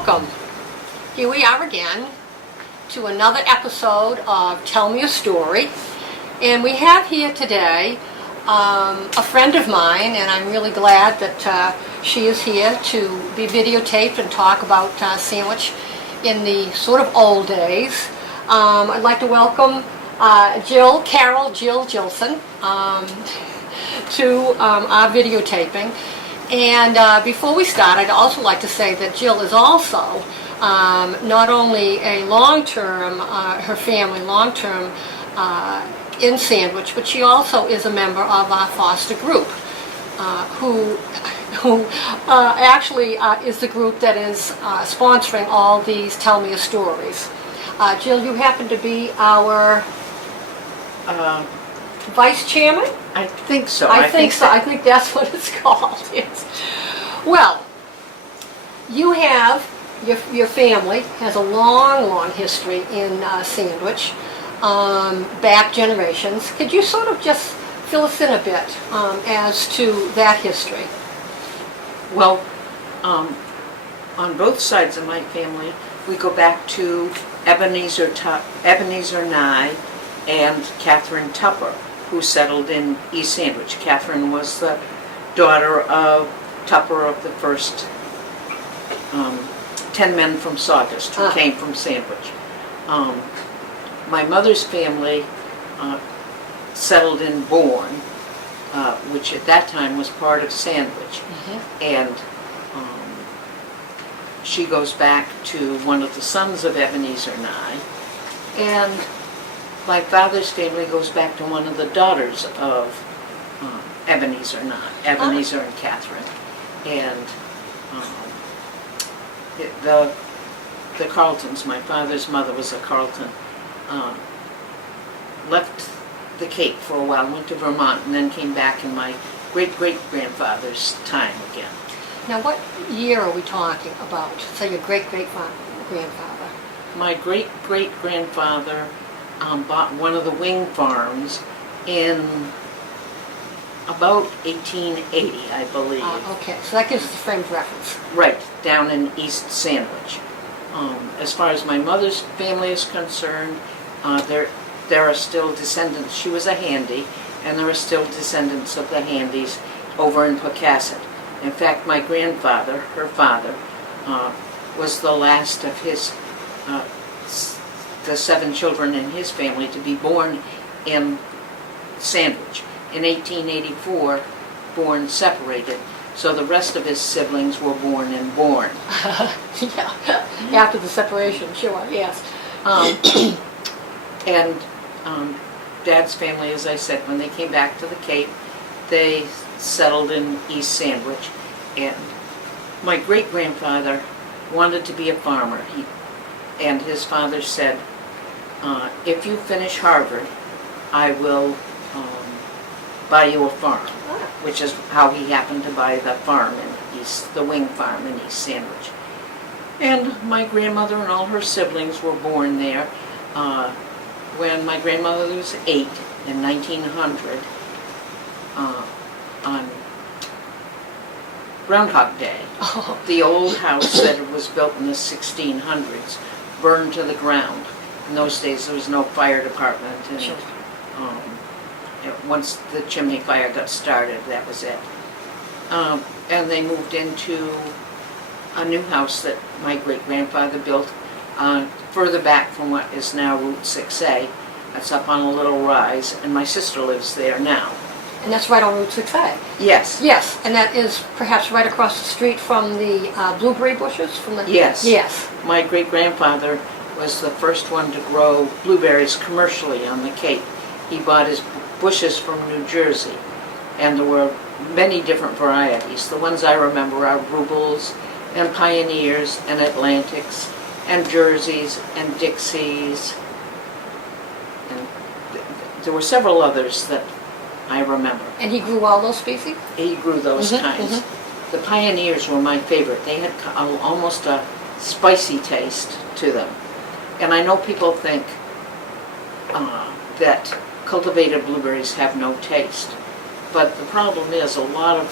welcome. Here we are again to another episode of Tell Me a Story. And we have here today a friend of mine, and I'm really glad that she is here to be videotaped and talk about Sandwich in the sort of old days. I'd like to welcome Jill Jillson to our videotaping. And before we start, I'd also like to say that Jill is also not only a long-term, her family long-term in Sandwich, but she also is a member of our foster group, who actually is the group that is sponsoring all these Tell Me a Stories. Jill, you happen to be our vice chairman? I think so. I think so. I think that's what it's called. Yes. Well, you have, your family has a long history in Sandwich, back generations. Could you sort of just fill us in a bit as to that history? Well, on both sides of my family, we go back to Ebenezer Nye and Catherine Tupper, who settled in East Sandwich. Catherine was the daughter of Tupper of the first 10 men from Sawdust who came from Sandwich. My mother's family settled in Bourne, which at that time was part of Sandwich. Mm-hmm. And she goes back to one of the sons of Ebenezer Nye. And my father's family goes back to one of the daughters of Ebenezer Nye, Ebenezer and Catherine. And the Carltons, my father's mother was a Carlton, left the Cape for a while, went to Vermont, and then came back in my great-great-grandfather's time again. Now, what year are we talking about? Say your great-great-grandfather. My great-great-grandfather bought one of the wing farms in about 1880, I believe. Okay, so that gives us a frame of reference. Right, down in East Sandwich. As far as my mother's family is concerned, there are still descendants. She was a handy, and there are still descendants of the handies over in Pocasset. In fact, my grandfather, her father, was the last of the 7 children in his family to be born in Sandwich. In 1884, Bourne separated, so the rest of his siblings were born in Bourne. Yeah, after the separation, sure, yes. And Dad's family, as I said, when they came back to the Cape, they settled in East Sandwich. And my great-grandfather wanted to be a farmer. And his father said, if you finish Harvard, I will buy you a farm, which is how he happened to buy the farm in the wing farm in East Sandwich. And my grandmother and all her siblings were born there. When my grandmother was 8 in 1900, on Groundhog Day, the old house that was built in the 1600s burned to the ground. In those days, there was no fire department, and sure. Once the chimney fire got started, that was it. And they moved into a new house that my great-grandfather built further back from what is now Route 6A. That's up on a little rise, and my sister lives there now. And that's right on Route 6A? Yes. Yes, and that is perhaps right across the street from the blueberry bushes? Yes. Yes. My great-grandfather was the first one to grow blueberries commercially on the Cape. He bought his bushes from New Jersey, and there were many different varieties. The ones I remember are Rubles and Pioneers and Atlantics and Jerseys and Dixies. And there were several others that I remember. And he grew all those species? He grew those kinds. Mm-hmm. The Pioneers were my favorite. They had almost a spicy taste to them. And I know people think that cultivated blueberries have no taste. But the problem is a lot of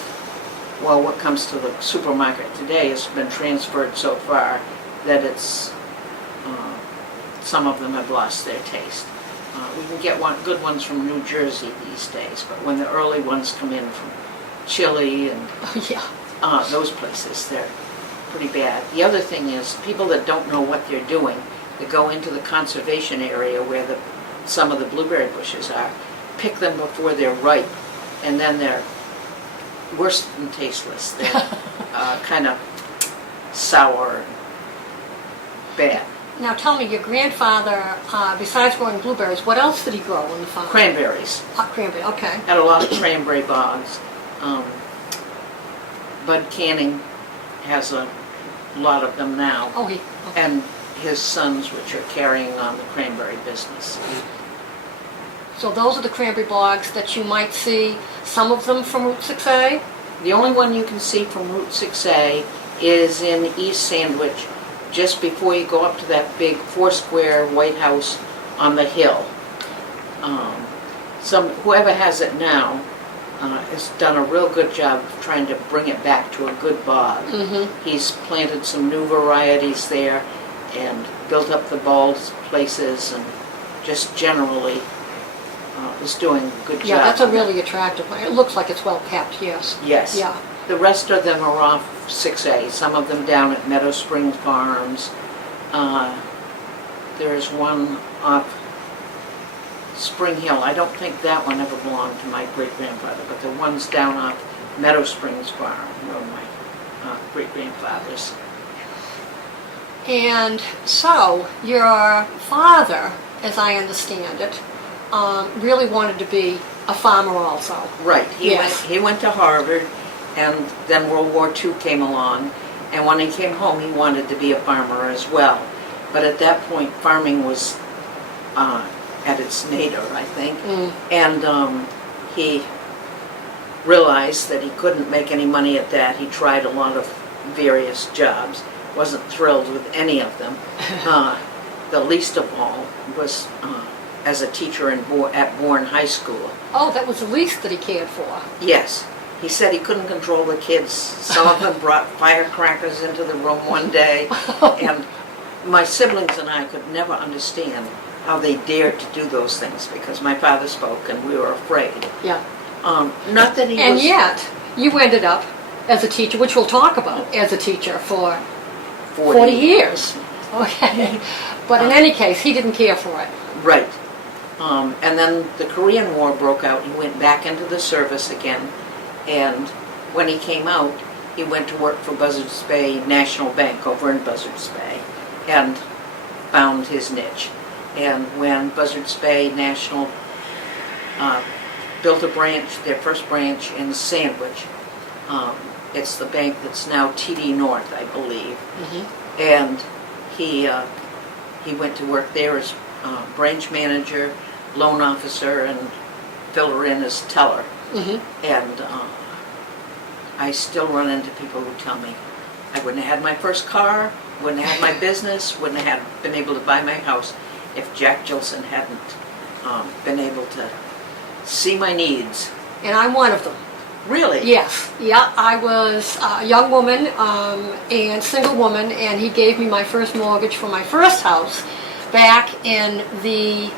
well, what comes to the supermarket today has been transferred so far that it's, some of them have lost their taste. We can get good ones from New Jersey these days, but when the early ones come in from Chile and those places, they're pretty bad. The other thing is, people that don't know what they're doing, that go into the conservation area where some of the blueberry bushes are, pick them before they're ripe, and then they're worse than tasteless. They're kind of sour and bad. Now tell me, your grandfather, besides growing blueberries, what else did he grow on the farm? Cranberries. Cranberry, okay. Had a lot of cranberry bogs. Bud Canning has a lot of them now. Oh, okay. And his sons, which are carrying on the cranberry business. So those are the cranberry bogs that you might see, some of them from Route 6A? The only one you can see from Route 6A is in East Sandwich, just before you go up to that big four-square White House on the hill. Whoever has it now has done a real good job of trying to bring it back to a good bog. He's planted some new varieties there and built up the bulb places, and just generally is doing a good job. Yeah, that's a really attractive one. It looks like it's well kept, yes. Yes. Yeah. The rest of them are off 6A, some of them down at Meadow Springs Farms. There's one off Spring Hill. I don't think that one ever belonged to my great-grandfather, but the ones down off Meadow Springs Farm were my great-grandfather's. And so, your father, as I understand it, really wanted to be a farmer also. Right. Yes. He went to Harvard, and then World War II came along, and when he came home, he wanted to be a farmer as well. But at that point, farming was at its nadir, I think, and he realized that he couldn't make any money at that. He tried a lot of various jobs, wasn't thrilled with any of them. The least of all was as a teacher at Bourne High School. Oh, that was the least that he cared for. Yes. He said he couldn't control the kids. Some of them brought firecrackers into the room one day, and my siblings and I could never understand how they dared to do those things, because my father spoke and we were afraid. Yeah. Not that he and was... yet, you ended up as a teacher, which we'll talk about, as a teacher for 40 years. Okay. But in any case, he didn't care for it. Right. And then the Korean War broke out. He went back into the service again. And when he came out, he went to work for Buzzards Bay National Bank over in Buzzards Bay and found his niche. And when Buzzards Bay National built a branch, their first branch in Sandwich, it's the bank that's now TD North, I believe. And he went to work there as branch manager, loan officer, and filler in as teller. And I still run into people who tell me, I wouldn't have had my first car, wouldn't have had my business, wouldn't have been able to buy my house if Jack Jillson hadn't been able to see my needs. And I'm one of them. Really? Yes. Yeah, I was a young woman and single woman, and he gave me my first mortgage for my first house back in the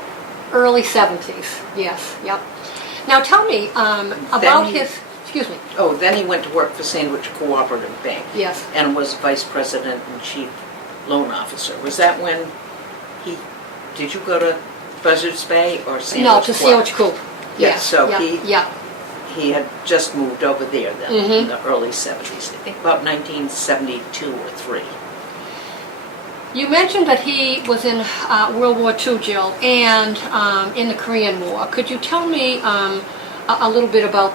early 70s. Yes, yep. Now tell me about his... Excuse me. Oh, then he went to work for Sandwich Cooperative Bank. Yes. And was vice president and chief loan officer. Was that when did you go to Buzzards Bay or Sandwich? No, to Sandwich Coop. Yes, so yeah. he had just moved over there then in the early 70s. I think about 1972 or 3. You mentioned that he was in World War II, Jill, and in the Korean War. Could you tell me a little bit about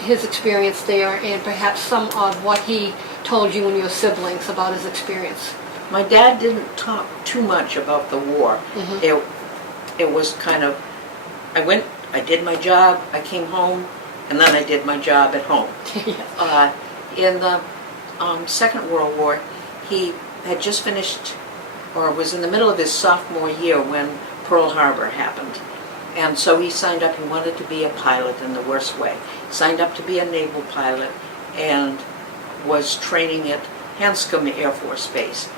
his experience there, and perhaps some of what he told you and your siblings about his experience? My dad didn't talk too much about the war. It was kind of, I did my job, I came home, and then I did my job at home. In the Second World War, he had just finished, or was in the middle of his sophomore year when Pearl Harbor happened. And so he signed up. He wanted to be a pilot in the worst way. Signed up to be a naval pilot, and was training at Hanscom Air Force Base.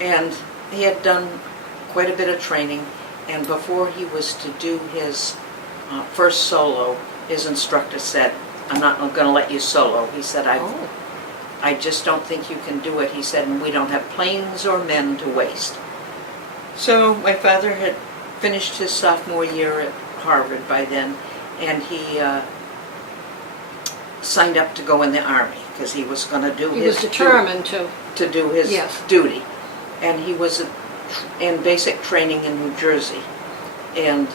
And he had done quite a bit of training, and before he was to do his first solo, his instructor said, "I'm not going to let you solo." He said, I just don't think you can do it. He said, "and we don't have planes or men to waste." So my father had finished his sophomore year at Harvard by then, and he signed up to go in the Army because he was going to do He was determined to do his Yes. duty. And he was in basic training in New Jersey. And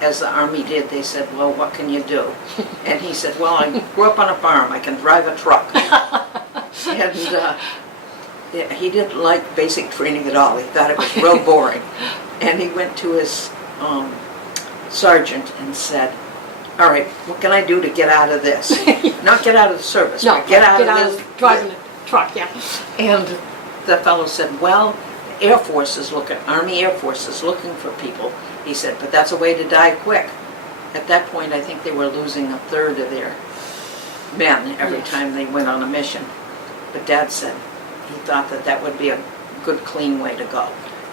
as the Army did, they said, "Well, what can you do?" And he said, "Well, I grew up on a farm. I can drive a truck." And he didn't like basic training at all. He thought it was real boring. And he went to his sergeant and said, "All right, what can I do to get out of this? Not get out of the service, No, but get out of this." driving a truck, yeah. And the fellow said, "Well, Army Air Force is looking for people." He said, "but that's a way to die quick." At that point, I think they were losing a third of their men every Yes. time they went on a mission. But Dad said he thought that would be a good, clean way to go.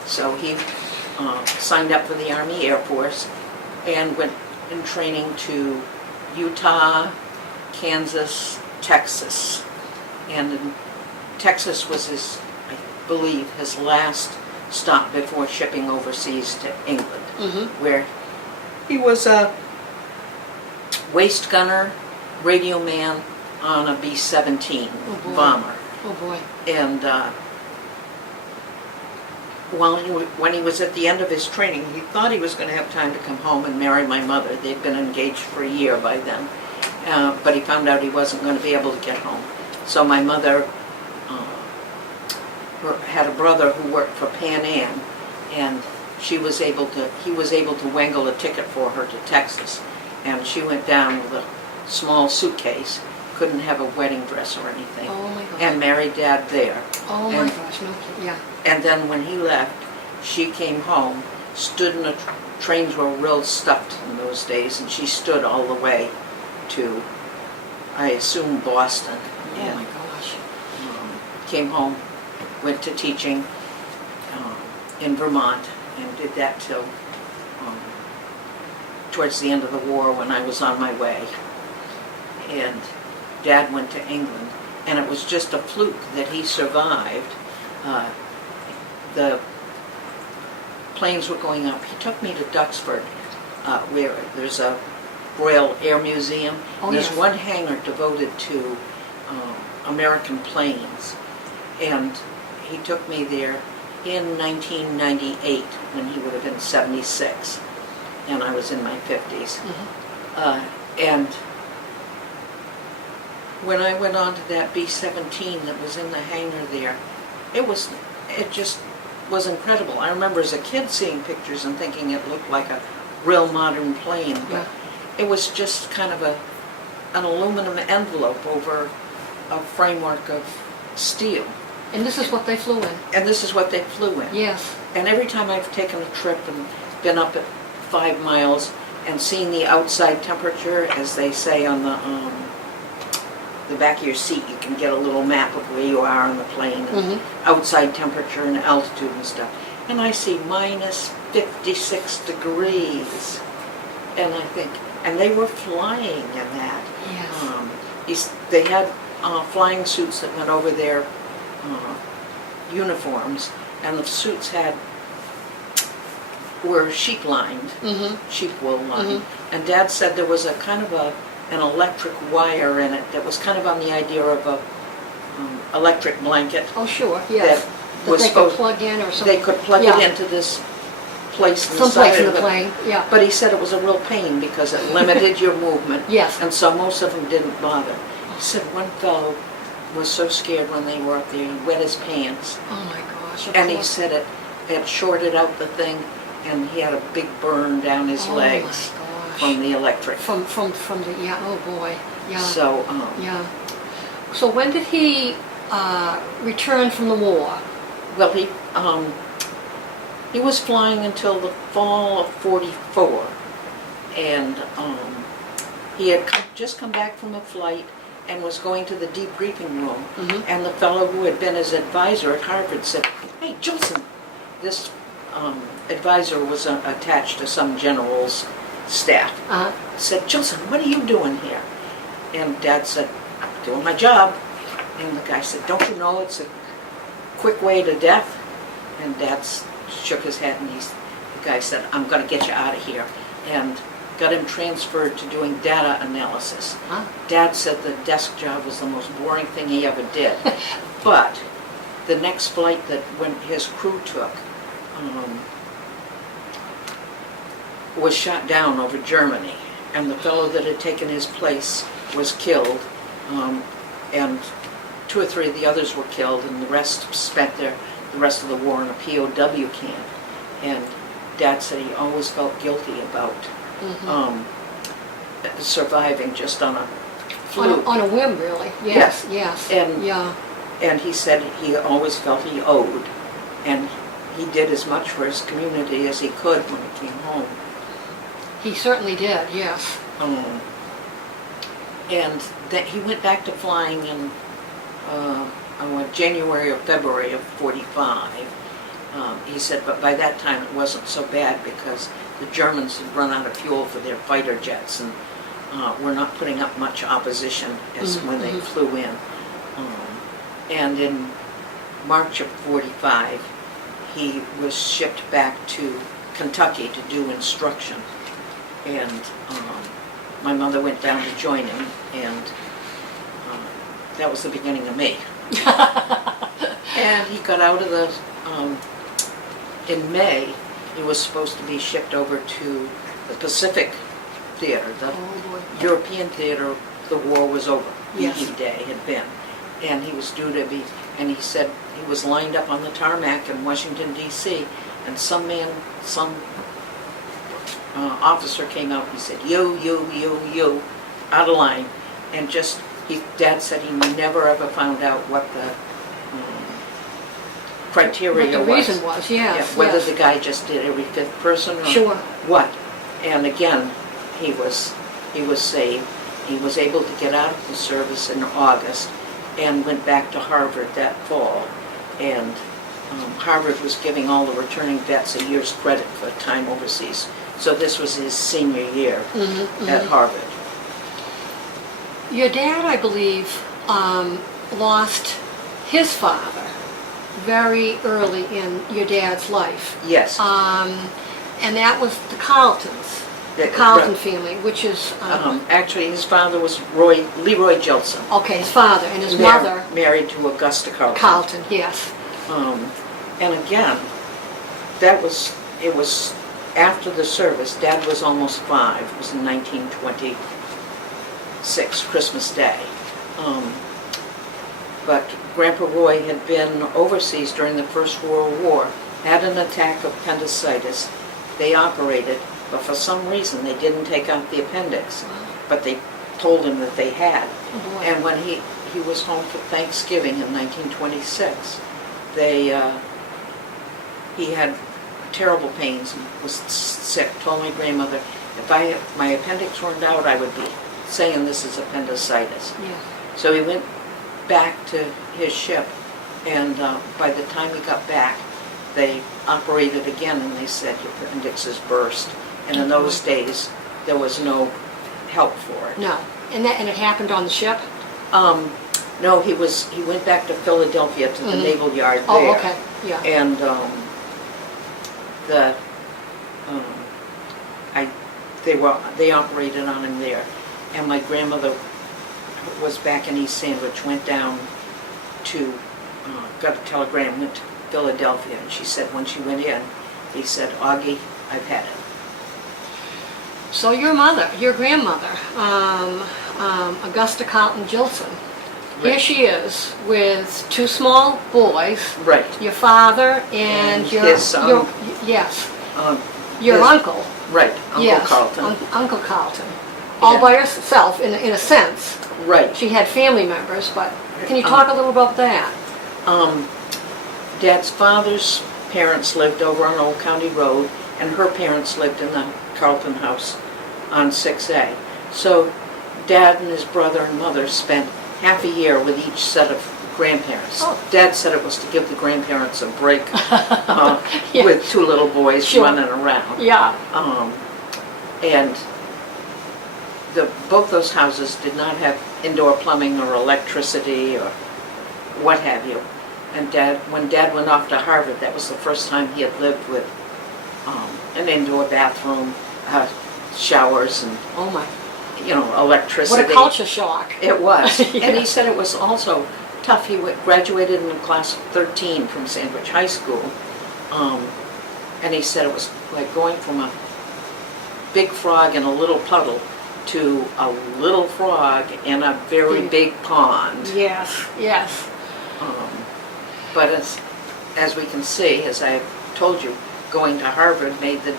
So he signed up for the Army Air Force and went in training to Utah, Kansas, Texas. And Texas was I believe, his last stop before shipping overseas to England, where he was a waist gunner, radio man on a B-17 bomber. Oh boy. And when he was at the end of his training, he thought he was going to have time to come home and marry my mother. They'd been engaged for a year by then, but he found out he wasn't going to be able to get home. So my mother had a brother who worked for Pan Am, and he was able to wangle a ticket for her to Texas, and she went down with a small suitcase, couldn't have a wedding dress or anything, Oh my gosh. and married Dad there. Oh my gosh, no, yeah. And then when he left, she came home, stood in trains were real stuffed in those days, and she stood all the way to, I assume, Boston. Oh my gosh. Came home, went to teaching in Vermont, and did that till towards the end of the war when I was on my way. And Dad went to England, and it was just a fluke that he survived. The planes were going up. He took me to Duxford, where there's a Royal Air Museum. Oh, there's yes. one hangar devoted to American planes, and he took me there in 1998 when he would have been 76, and I was in my 50s. And when I went on to that B-17 that was in the hangar there, it just was incredible. I remember as a kid seeing pictures and thinking it looked like a real modern plane, but it was just kind of an aluminum envelope over a framework of steel. And this is what they flew in. And this is what they flew in. Yes. And every time I've taken a trip and been up at 5 miles and seen the outside temperature, as they say on the back of your seat, you can get a little map of where you are on the plane, and outside temperature and altitude and stuff. And I see minus 56 degrees. And I think, and they were flying in that. Yes. They had flying suits that went over their uniforms, and the suits were sheep lined, sheep wool lined. And Dad said there was a kind of an electric wire in it that was kind of on the idea of a electric blanket. Oh, sure, yes. That was they could plug in or something. They could plug it into this place in the someplace side in of the plane, yeah. But he said it was a real pain because it limited your movement. Yes. And so most of them didn't bother. He said one fellow was so scared when they were up there, he wet his pants. Oh my gosh. And he said it shorted out the thing, and he had a big burn down his legs from the electric. From the, yeah, oh boy, yeah. So, yeah. So when did he return from the war? Well, he was flying until the fall of '44, and he had just come back from a flight, and was going to the debriefing room. Mhm. And the fellow who had been his advisor at Harvard said, "Hey, Jillson," this advisor was attached to some general's staff, said, "Jillson, what are you doing here?" And Dad said, "I'm doing my job." And the guy said, "Don't you know it's a quick way to death?" And Dad shook his head, and the guy said, "I'm going to get you out of here." And got him transferred to doing data analysis. Dad said the desk job was the most boring thing he ever did. But the next flight that when his crew took was shot down over Germany, and the fellow that had taken his place was killed, and 2 or 3 of the others were killed, and the rest spent the rest of the war in a POW camp. And Dad said he always felt guilty about surviving just on a fluke. On a whim, really. Yes. And he said he always felt he owed, and he did as much for his community as he could when he came home. He certainly did, yes. And that he went back to flying in January or February of '45. He said, but by that time it wasn't so bad because the Germans had run out of fuel for their fighter jets and were not putting up much opposition as when they flew in. And in March of '45, he was shipped back to Kentucky to do instruction. And my mother went down to join him, and that was the beginning of me. And he got out of the, in May, he was supposed to be shipped over to the Pacific Theater, the European theater. The war was over. Yes. E-Day had been. And he was due to be, and he said he was lined up on the tarmac in Washington, D.C., and some officer came out and he said, you, out of line. And just, Dad said he never ever found out what the criteria was. What the reason was, yes. Whether the guy just did every 5th person or what. And again, he was saved. He was able to get out of the service in August and went back to Harvard that fall. And Harvard was giving all the returning vets a year's credit for time overseas. So this was his senior year at Harvard. Your dad, I believe, lost his father very early in your dad's life. Yes. And that was the Carltons, the Carlton family, which is... actually, his father was Leroy Jillson. Okay, his father, and his mother... Married to Augusta Carlton. Carlton, yes. And again, it was after the service. Dad was almost 5. It was in 1926, Christmas Day. But Grandpa Roy had been overseas during the First World War, had an attack of appendicitis. They operated, but for some reason they didn't take out the appendix. But they told him that they had. And when he was home for Thanksgiving in 1926, he had terrible pains and was sick. Told my grandmother, if my appendix weren't out, I would be saying this is appendicitis. Yeah. So he went back to his ship, and by the time he got back, they operated again, and they said your appendix is burst. And in those days, there was no help for it. No, and it happened on the ship. No, he went back to Philadelphia to the Naval Yard there. Oh, okay, yeah. And they operated on him there, and my grandmother was back in East Sandwich, went down to, got a telegram, went to Philadelphia, and she said when she went in, he said, Augie, I've had it. So your grandmother, Augusta Carlton Jillson, here she is with 2 small boys. Right. Your father and his son. Your uncle. Right, Uncle Carlton. Uncle Carlton. All by herself, in a sense. Right. She had family members, but can you talk a little about that? Dad's father's parents lived over on Old County Road, and her parents lived in the Carlton house on 6A. So Dad and his brother and mother spent half a year with each set of grandparents. Oh. Dad said it was to give the grandparents a break Yeah. with two little boys Sure. running around. Yeah. And both those houses did not have indoor plumbing or electricity or what have you. And when Dad went off to Harvard, that was the first time he had lived with an indoor bathroom, showers, and Oh my. electricity. What a culture shock. It was. Yeah. And he said it was also tough. He graduated in the class of 13 from Sandwich High School. And he said it was like going from a big frog in a little puddle to a little frog in a very big pond. Yes, yes. But as we can see, as I told you, going to Harvard made the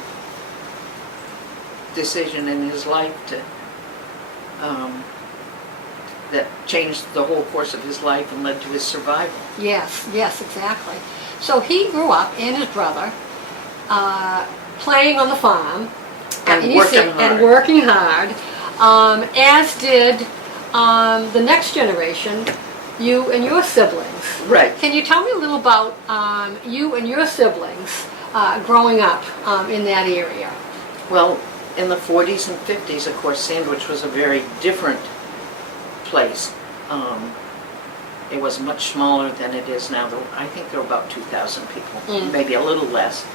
decision in his life that changed the whole course of his life and led to his survival. Yes, yes, exactly. So he grew up, and his brother, playing on the farm. And you working said- hard. And working hard, as did the next generation, you and your siblings. Right. Can you tell me a little about you and your siblings growing up in that area? Well, in the 40s and 50s, of course, Sandwich was a very different place. It was much smaller than it is now. I think there were about 2,000 people, maybe a little less.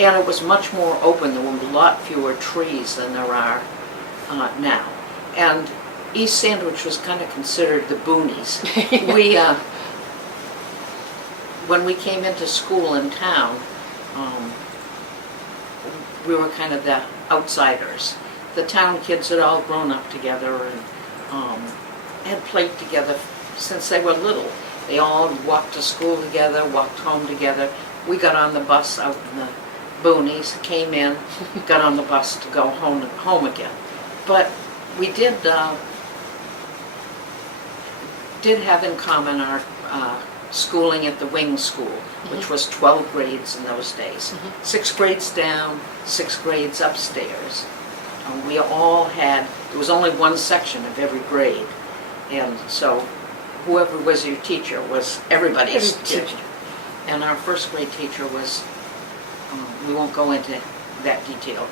And it was much more open. There were a lot fewer trees than there are now. And East Sandwich was kind of considered the boonies. When we came into school in town, we were kind of the outsiders. The town kids had all grown up together and had played together since they were little. They all walked to school together, walked home together. We got on the bus out in the boonies, came in, got on the bus to go home again. But we did have in common our schooling at the wing school, which was 12 grades in those days. 6 grades down, 6 grades upstairs. We all had, there was only one section of every grade, and so whoever was your teacher was everybody's teacher. And our first grade teacher was, we won't go into that detail,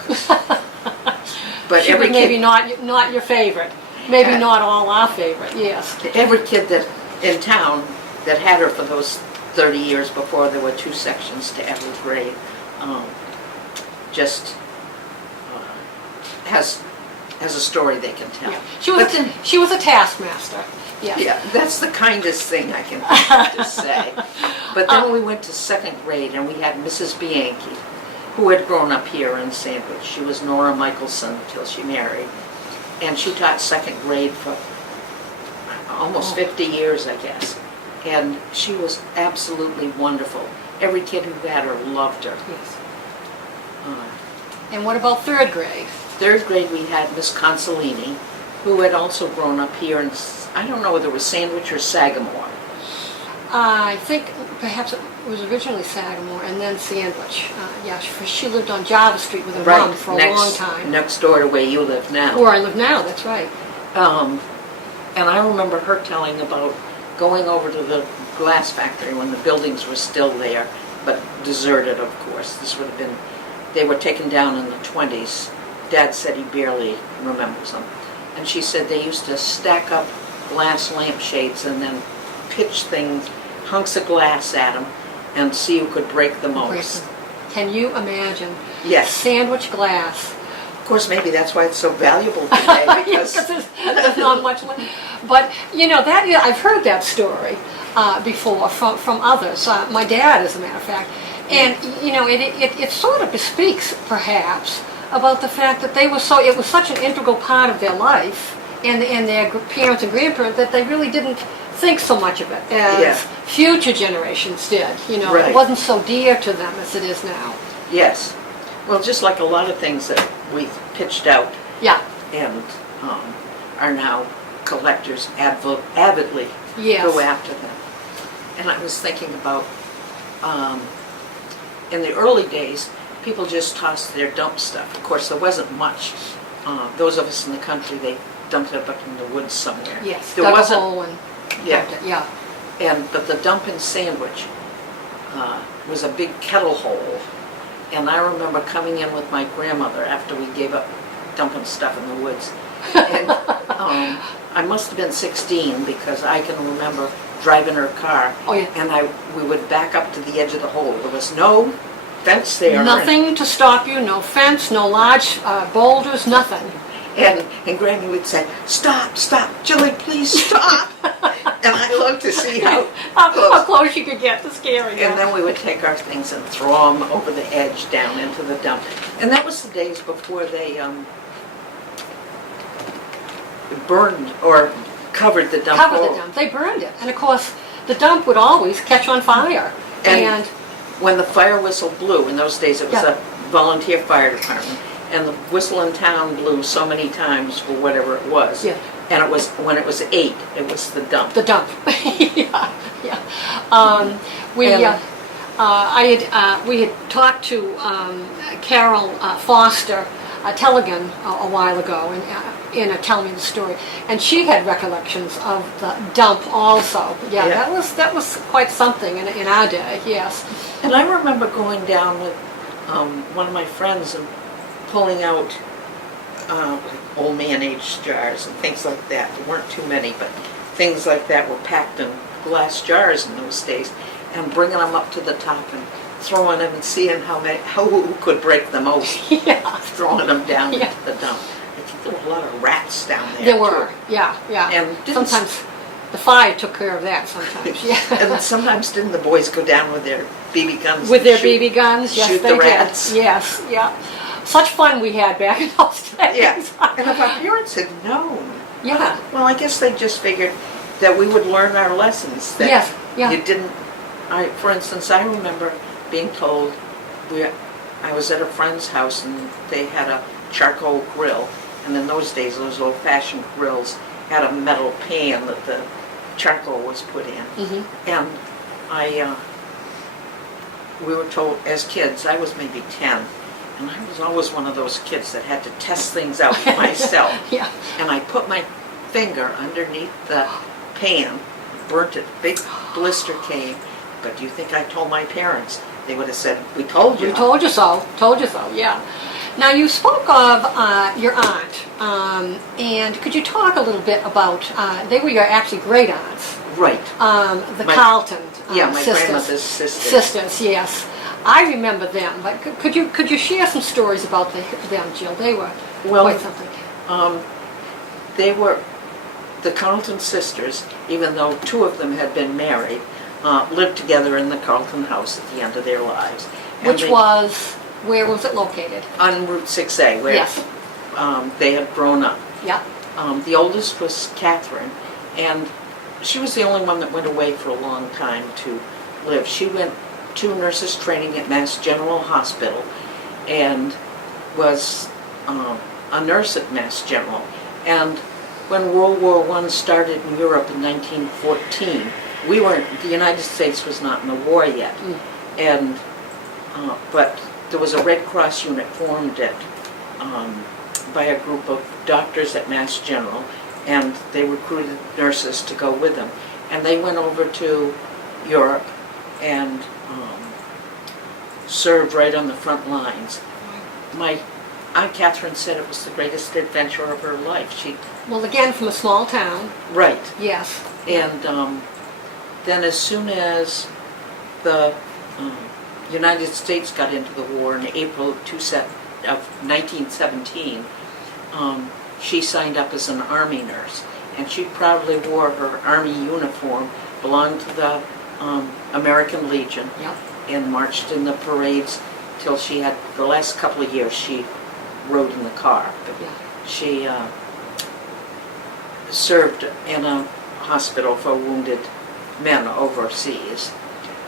but She every was maybe kid, not your favorite. Maybe not all our favorite, yes. every kid that in town that had her for those 30 years before there were 2 sections to every grade, just has a story they can tell. Yeah. But She was a taskmaster, yes. yeah, that's the kindest thing I can think to say. But then we went to 2nd grade and we had Mrs. Bianchi, who had grown up here in Sandwich. She was Nora Michelson till she married. And she taught 2nd grade for almost 50 years, I guess. And she was absolutely wonderful. Every kid who had her loved her. Yes. And what about 3rd grade? 3rd grade we had Miss Consolini, who had also grown up here in, I don't know whether it was Sandwich or Sagamore. I think perhaps it was originally Sagamore and then Sandwich. Yeah, she lived on Java Street with her mom for a long time. Next door to where you live now. Where I live now, that's right. And I remember her telling about going over to the glass factory when the buildings were still there, but deserted, of course. This would have been, they were taken down in the 20s. Dad said he barely remembers them. And she said they used to stack up glass lampshades and then pitch things, hunks of glass at them, and see who could break the most. Can you imagine? Yes. Sandwich glass. Of course, maybe that's why it's so valuable today, because there's not much left. But, that I've heard that story before from others. My dad, as a matter of fact. And, it sort of bespeaks, perhaps, about the fact that it was such an integral part of their life and their parents and grandparents that they really didn't think so much of it as future generations did. Right. It wasn't so dear to them as it is now. Yes. Well, just like a lot of things that we've pitched out Yeah. and are now collectors avidly go after them. And I was thinking about, in the early days, people just tossed their dump stuff. Of course, there wasn't much. Those of us in the country, they dumped it up in the woods somewhere. Yes, There dug a wasn't, hole and yeah, dumped it, yeah. but the dump in Sandwich was a big kettle hole. And I remember coming in with my grandmother after we gave up dumping stuff in the woods. And I must have been 16 because I can remember driving her car. Oh, yeah. And we would back up to the edge of the hole. There was no fence there. Nothing to stop you, no fence, no large boulders, nothing. And Granny would say, stop, stop, Jilly, please stop. And I loved to see how close you could get to scaring you. And then we would take our things and throw them over the edge down into the dump. And that was the days before they burned or covered the dump. Covered the dump. They burned it. And of course, the dump would always catch on fire. And when the fire whistle blew, in those days it was Yeah. a volunteer fire department, and the whistle in town blew so many times for whatever it was. Yeah. And it was, when it was 8, it was the dump. The dump. Yeah, yeah. We had talked to Carol Foster Tellegen a while ago in a Tell Me the Story, and she had recollections of the dump also. Yeah, Yeah. that was quite something in our day. Yes. And I remember going down with one of my friends and pulling out like old mayonnaise jars and things like that. There weren't too many, but things like that were packed in glass jars in those days, and bringing them up to the top and throwing them and seeing who could break the most. Yeah. Throwing them down Yeah. into the dump. I think there were a lot of rats down there. There were. too. Yeah, yeah. And sometimes the fire took care of that. Sometimes. Yeah. And sometimes didn't the boys go down with their BB guns? With and their shoot- BB guns, yes, shoot they the rats? did. Yes, yeah. Such fun we had back in those days. Yeah. And if our parents had known. Yeah. Well, I guess they just figured that we would learn our lessons. That Yes, yeah. You didn't. For instance, I remember being told I was at a friend's house and they had a charcoal grill, and in those days those old-fashioned grills had a metal pan that the charcoal was put in. Mm-hmm. And we were told as kids, I was maybe 10, and I was always one of those kids that had to test things out for myself. Yeah. And I put my finger underneath the pan, burnt it, big blister came. But do you think I told my parents? They would have said, we told you. We told you so. Told you so. Yeah. Now you spoke of your aunt, and could you talk a little bit about? They were your actually great aunts. Right. The Carlton Yeah, my sisters. grandmother's sisters. Sisters, yes. I remember them. But could you share some stories about them, Jill? They were quite something. They were the Carlton sisters, even though 2 of them had been married, lived together in the Carlton house at the end of their lives. And Where was it located? on Route 6A, where Yes. they had grown up. Yeah. The oldest was Catherine, and she was the only one that went away for a long time to live. She went to nurses training at Mass General Hospital and was a nurse at Mass General. And when World War I started in Europe in 1914, the United States was not in the war yet. And but there was a Red Cross unit formed by a group of doctors at Mass General, and they recruited nurses to go with them. And they went over to Europe and served right on the front lines. My Aunt Catherine said it was the greatest adventure of her life. Well, again, from a small town. Right. Yes. And then as soon as the United States got into the war in April of 1917, she signed up as an Army nurse. And she proudly wore her Army uniform, belonged to the American Legion, Yep. and marched in the parades till she had, the last couple of years, she rode in the car. But Yeah. she served in a hospital for wounded men overseas.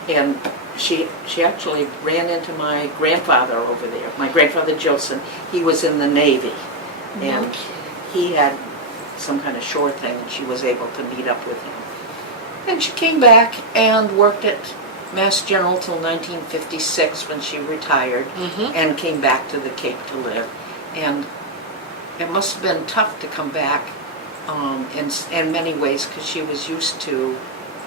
And she actually ran into my grandfather over there. My grandfather Jillson, he was in the Navy. And he had some kind of shore thing, and she was able to meet up with him. And she came back and worked at Mass General till 1956 when she retired, and came back to the Cape to live. And it must have been tough to come back in many ways, because she was used to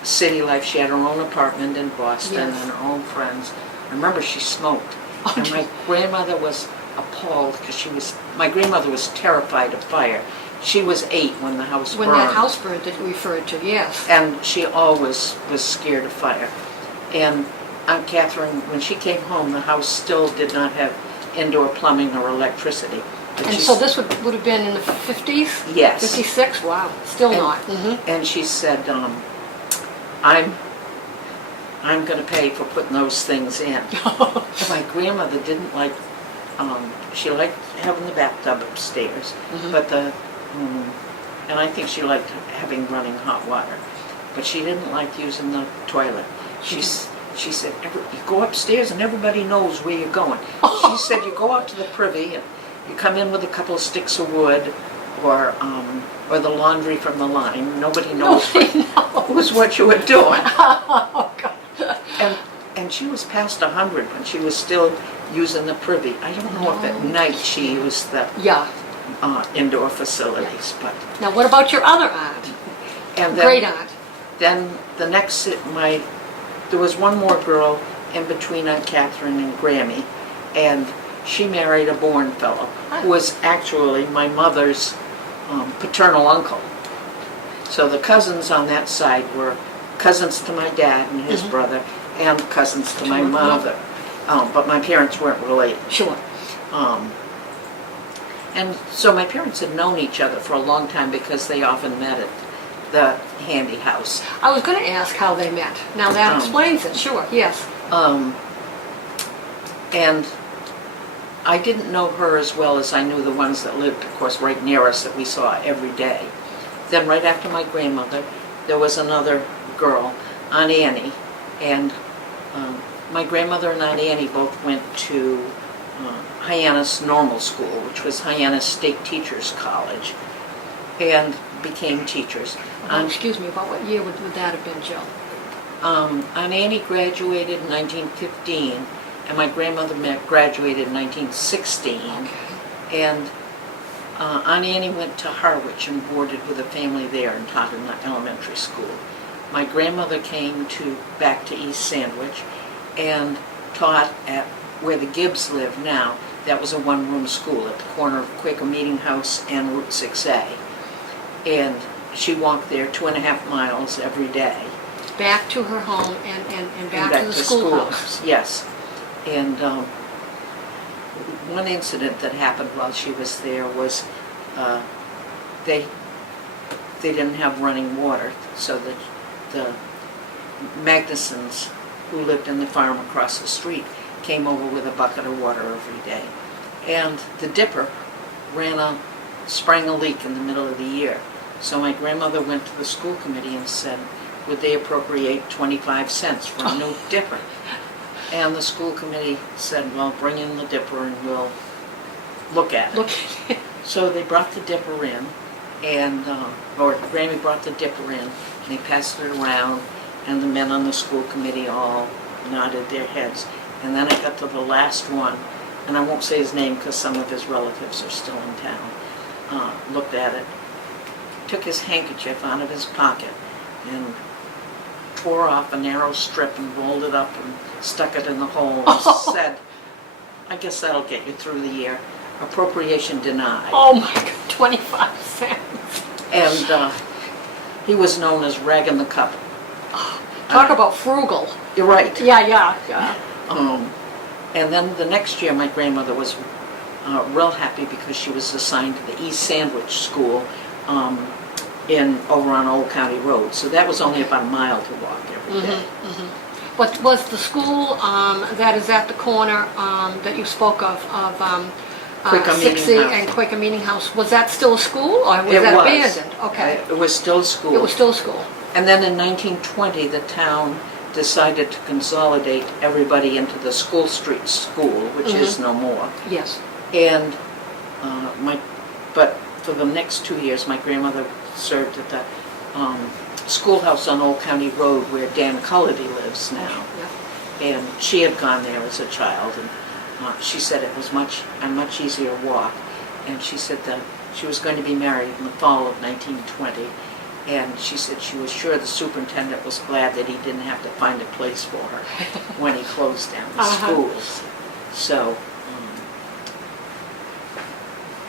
city life. She had her own apartment in Boston Yes. and her own friends. I remember she smoked. Oh, And my grandmother was appalled because my grandmother was terrified of fire. She was 8 when the house When burned. that house burned that you referred to, yes. And she always was scared of fire. And Aunt Catherine, when she came home, the house still did not have indoor plumbing or electricity. But And so this would have been in the 50s? Yes. 56? Wow, still not. And she said, I'm going to pay for putting those things in. My grandmother didn't like, she liked having the bathtub upstairs, but and I think she liked having running hot water, but she didn't like using the toilet. She said, you go upstairs and everybody knows where you're going. She said, you go out to the privy and you come in with a couple of sticks of wood or the laundry from the line. Nobody knows what you were doing. Oh, God. And she was past 100 when she was still using the privy. I don't know if at night she used the indoor facilities, but. Now, what about your other aunt? And Great aunt. Then the next, there was one more girl in between Aunt Catherine and Grammy, and she married a Bourne fellow, who was actually my mother's paternal uncle. So the cousins on that side were cousins to my dad and his brother, and cousins to my mother. But my parents weren't related. Sure. And so my parents had known each other for a long time because they often met at the Handy house. I was going to ask how they met. Now that explains it, sure, yes. And I didn't know her as well as I knew the ones that lived, of course, right near us that we saw every day. Then right after my grandmother, there was another girl, Aunt Annie, and my grandmother and Aunt Annie both went to Hyannis Normal School, which was Hyannis State Teachers College, and became teachers. Excuse me, about what year would that have been, Jill? Aunt Annie graduated in 1915, and my grandmother graduated in 1916. Okay. And Aunt Annie went to Harwich and boarded with a family there and taught in the elementary school. My grandmother came back to East Sandwich and taught at where the Gibbs live now. That was a one-room school at the corner of Quaker Meeting House and Route 6A. And she walked there 2.5 miles every day. Back to her home and back to the schoolhouse. Yes. And one incident that happened while she was there was they didn't have running water, so that the Magnusons, who lived in the farm across the street, came over with a bucket of water every day. And the dipper sprang a leak in the middle of the year. So my grandmother went to the school committee and said, would they appropriate 25 cents for a new dipper? And the school committee said, well, bring in the dipper and we'll look at it. So they brought the dipper in, and or Grammy brought the dipper in, and they passed it around, and the men on the school committee all nodded their heads. And then I got to the last one, and I won't say his name because some of his relatives are still in town, looked at it, took his handkerchief out of his pocket, and tore off a narrow strip and rolled it up and stuck it in the hole and said, I guess that'll get you through the year. Appropriation denied. Oh my God, 25 cents. And he was known as Raggin' the Cup. Talk about frugal. You're right. Yeah. And then the next year my grandmother was real happy because she was assigned to the East Sandwich School over on Old County Road. So that was only about a mile to walk every day. But was the school that is at the corner that you spoke of Quaker Meeting 60 House. and Quaker Meeting House, was that still a school or was that abandoned? Okay. It was still school. It was still school. And then in 1920 the town decided to consolidate everybody into the School Street School, which is no more. Yes. And but for the next 2 years my grandmother served at the schoolhouse on Old County Road where Dan Cullity lives now. Yeah. And she had gone there as a child, and she said it was a much easier walk. And she said that she was going to be married in the fall of 1920, and she said she was sure the superintendent was glad that he didn't have to find a place for her when he closed down the schools. So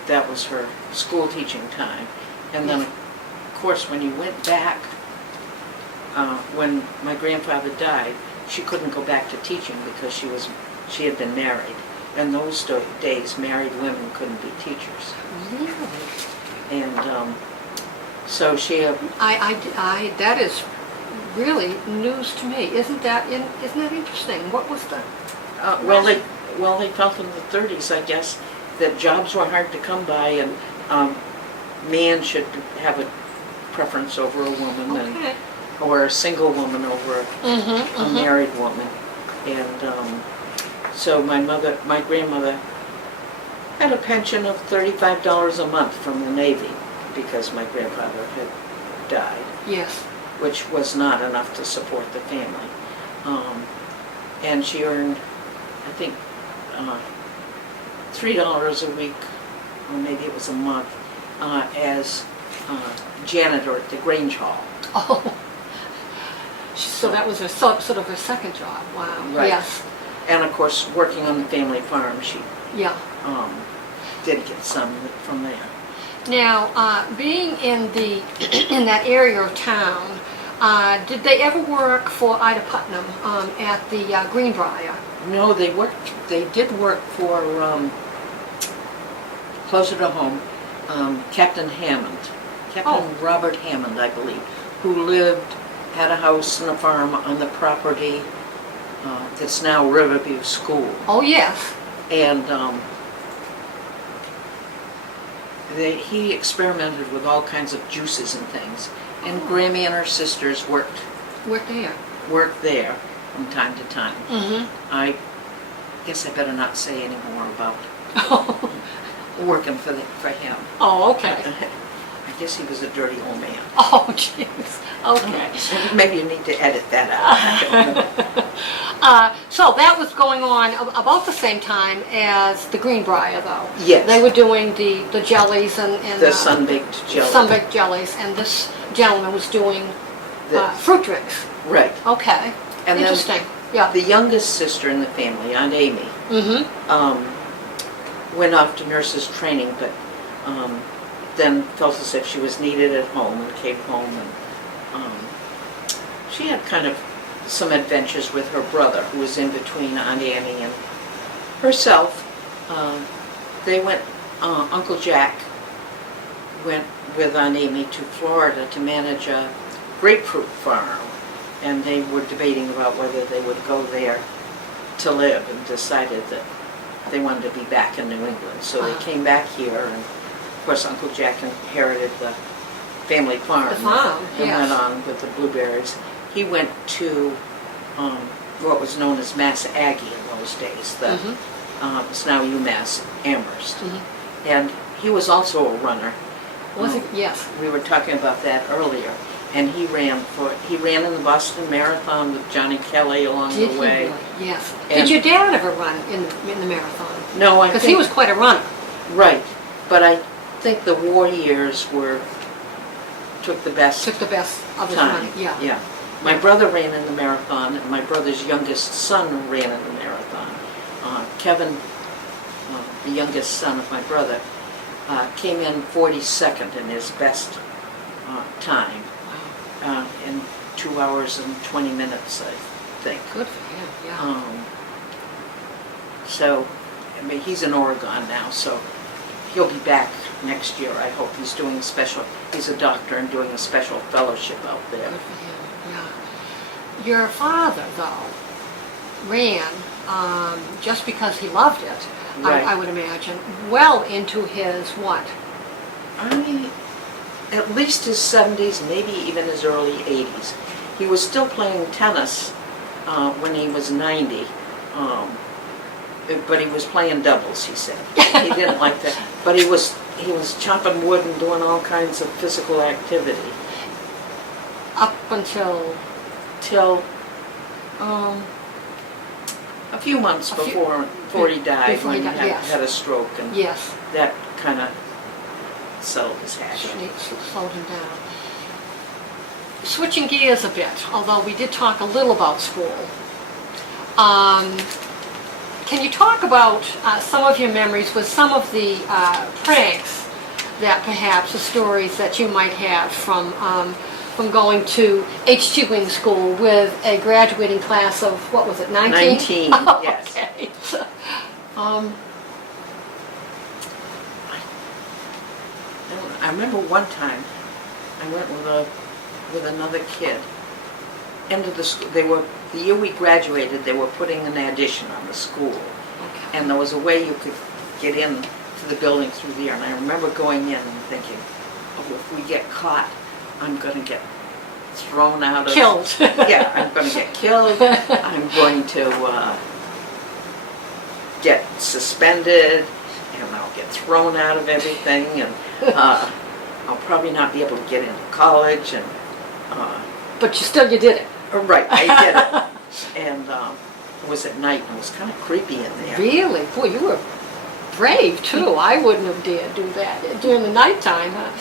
that was her school teaching time. And then, of course, when you went back, when my grandfather died, she couldn't go back to teaching because she had been married. In those days, married women couldn't be teachers. Really? And so she... that is really news to me. Isn't that interesting? What was the... well, they felt in the 30s, I guess, that jobs were hard to come by, and man should have a preference over a woman, or a single woman over a married woman. And so my grandmother had a pension of $35 a month from the Navy because my grandfather had died. Yes. Which was not enough to support the family. And she earned, I think, $3 a week, or maybe it was a month, as janitor at the Grange Hall. Oh, so that was her sort of her second job. Wow. Right. Yes. And of course, working on the family farm, she did get some from there. Now, being in in that area of town, did they ever work for Ida Putnam at the Greenbrier? No, they did work for, closer to home, Captain Hammond. Captain Robert Hammond, I believe, who had a house and a farm on the property that's now Riverview School. Oh, yes. And he experimented with all kinds of juices and things. And Grammy and her sisters worked there from time to time. I guess I better not say any more about working for him. Oh, okay. I guess he was a dirty old man. Oh, jeez. Okay. Maybe you need to edit that out. I don't know. So that was going on about the same time as the Greenbrier, though. Yes. They were doing the jellies and the sun-baked jelly. Sun-baked jellies, and this gentleman was doing fruit drinks. Right. Okay. And interesting. Then the youngest sister in the family, Aunt Amy, went off to nurses training, but then felt as if she was needed at home and came home, and she had kind of some adventures with her brother, who was in between Aunt Annie and herself. They went, Uncle Jack went with Aunt Amy to Florida to manage a grapefruit farm, and they were debating about whether they would go there to live, and decided that they wanted to be back in New England. So they came back here, and of course Uncle Jack inherited the family farm. The farm, and went on with the blueberries. He went to what was known as Mass Aggie in those days. It's now UMass Amherst. And he was also a runner. Was he? Yes. We were talking about that earlier. And he ran in the Boston Marathon with Johnny Kelly along the way. Really? Yes. And did your dad ever run in the marathon? No, because he was quite a runner. Right, but I think the war years took the best of his time. running. Yeah. Yeah. My brother ran in the marathon, and my brother's youngest son ran in the marathon. Kevin, the youngest son of my brother, came in 42nd in his best time. In 2 hours and 20 minutes, I think. Good for him, yeah. So, I mean, he's in Oregon now, so he'll be back next year, I hope. He's a doctor and doing a special fellowship out there. Good for him, yeah. Your father, though, ran just because he loved it, right. I would imagine, well into his what? At least his 70s, maybe even his early 80s. He was still playing tennis when he was 90, but he was playing doubles, he said. He didn't like that. But he was chopping wood and doing all kinds of physical activity. Up until? Till a few months before he died, when he had a stroke. And yes. that kind of settled his hash. Certainly slowed him down. Switching gears a bit, although we did talk a little about school. Can you talk about some of your memories with some of the pranks that perhaps the stories that you might have from going to HT Wing School with a graduating class of, what was it, 19? 19, Oh, yes. okay. I remember one time I went with another kid into the school. The year we graduated, they were putting an addition on the school, Okay. and there was a way you could get in to the building through there. And I remember going in and thinking, oh, if we get caught, I'm going to get thrown out of... Killed. Yeah, I'm going to get killed. I'm going to get suspended, and I'll get thrown out of everything, and I'll probably not be able to get into college. And But you did it. right, I did it, and it was at night, and it was kind of creepy in there. Really? Boy, you were brave, too. I wouldn't have dared do that during the nighttime, huh?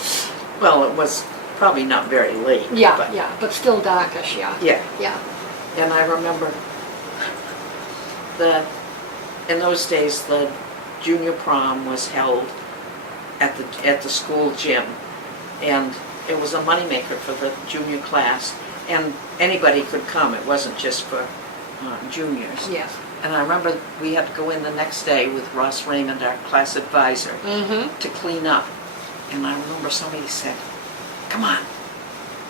Well, it was probably not very late. Yeah, but still darkish, yeah. Yeah. And I remember in those days, the junior prom was held at the school gym, and it was a moneymaker for the junior class, and anybody could come. It wasn't just for juniors. Yes. And I remember we had to go in the next day with Ross Raymond, our class advisor, to clean up. And I remember somebody said, come on,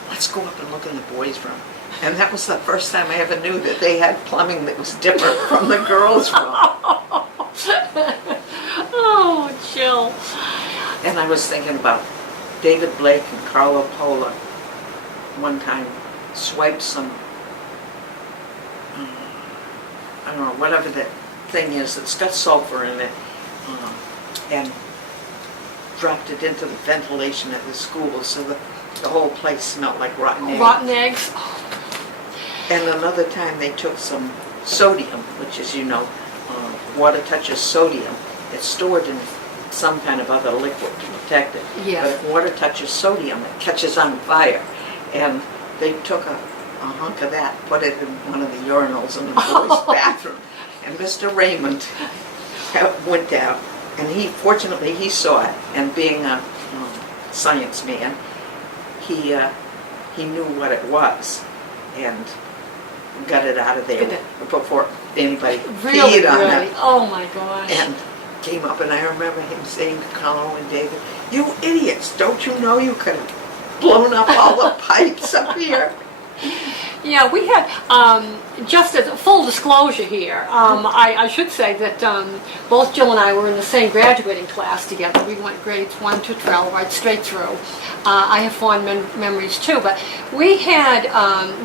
let's go up and look in the boys' room. And that was the first time I ever knew that they had plumbing that was different from the girls' room. Oh, Jill. And I was thinking about David Blake and Carlo Pola one time swiped some, I don't know, whatever that thing is that's got sulfur in it, and dropped it into the ventilation at the school, so the whole place smelled like rotten eggs. Rotten eggs. And another time they took some sodium, which is, water touches sodium. It's stored in some kind of other liquid to protect it. Yes. But if water touches sodium, it catches on fire. And they took a hunk of that, put it in one of the urinals in the boys' bathroom. And Mr. Raymond went down, and fortunately he saw it, and being a science man, he knew what it was, and got it out of there before anybody Really, peed on really? it. Oh my gosh. And came up, and I remember him saying to Carlo and David, "You idiots, don't you know you could have blown up all the pipes up here?" Yeah, we had, just as a full disclosure here, I should say that both Jill and I were in the same graduating class together. We went grades 1 to 12 right straight through. I have fond memories too, but we had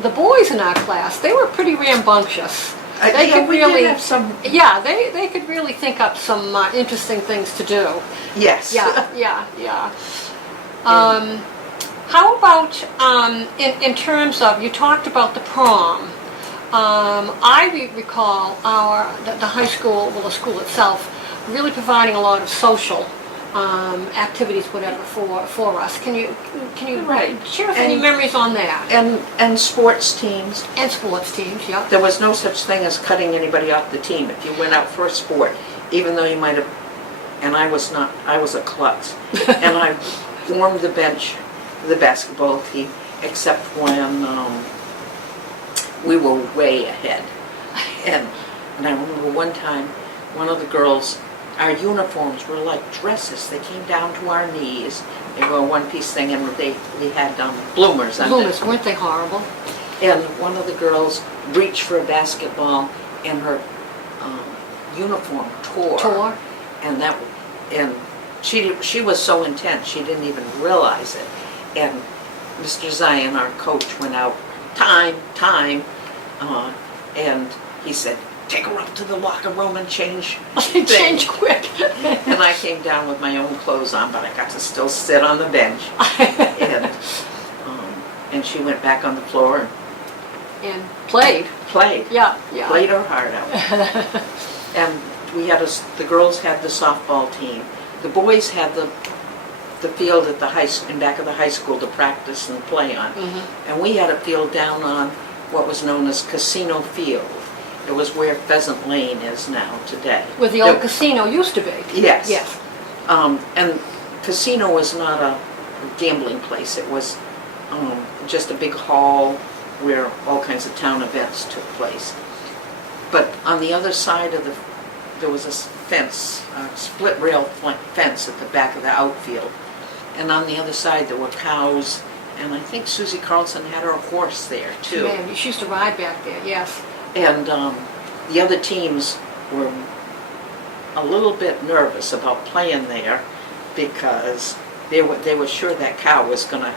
the boys in our class, they were pretty rambunctious. They could we really did have some. Yeah, they could really think up some interesting things to do. Yes. Yeah. How about in terms of, you talked about the prom. I recall the high school, well, the school itself, really providing a lot of social activities, whatever, for us. Can you share with any memories on that? And sports teams. And sports teams, yeah. There was no such thing as cutting anybody off the team. If you went out for a sport, even though you might have, and I was a klutz, and I formed the bench for the basketball team, except when we were way ahead. And I remember one time, one of the girls, our uniforms were like dresses. They came down to our knees. They were a one-piece thing, and we had bloomers under. Bloomers, weren't they horrible? And one of the girls reached for a basketball, and her uniform tore. And she was so intense she didn't even realize it. And Mr. Zion, our coach, went out, time, and he said, "Take her up to the locker room and change." Change quick. And I came down with my own clothes on, but I got to still sit on the bench. And she went back on the floor And played. Yeah. Played her heart out. And we had the girls had the softball team. The boys had the field at the in back of the high school to practice and play on. And we had a field down on what was known as Casino Field. It was where Pheasant Lane is now today. Where the old casino used to be. Yes. Yes. And casino was not a gambling place. It was just a big hall where all kinds of town events took place. But on the other side of there was a fence, a split rail fence at the back of the outfield. And on the other side there were cows, and I think Susie Carlson had her horse there too. Man, she used to ride back there, yes. And the other teams were a little bit nervous about playing there because they were sure that cow was going to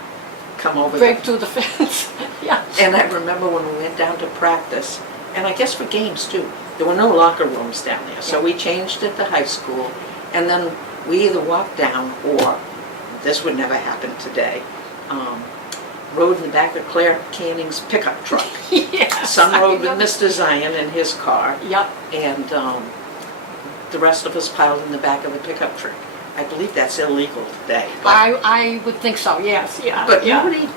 come over. Break through the fence, yeah. And I remember when we went down to practice, and I guess for games too, there were no locker rooms down there. So we changed at the high school, and then we either walked down or, this would never happen today, rode in the back of Claire Canning's pickup truck. Yes. Son rode with Mr. Zion in his car. Yep. And the rest of us piled in the back of the pickup truck. I believe that's illegal today. I would think so, yes, yeah. But yeah. nobody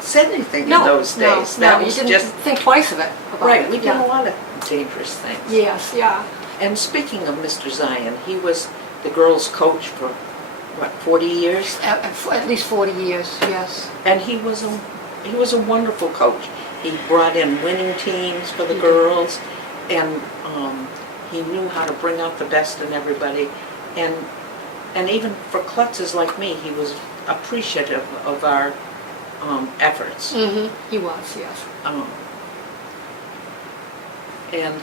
said anything in those days. No, you didn't think twice of it. Right, we did a lot of dangerous things. Yes, yeah. And speaking of Mr. Zion, he was the girls' coach for, what, 40 years? At least 40 years, yes. And he was a wonderful coach. He brought in winning teams for the girls, and he knew how to bring out the best in everybody. And even for klutzes like me, he was appreciative of our efforts. He was, yes. And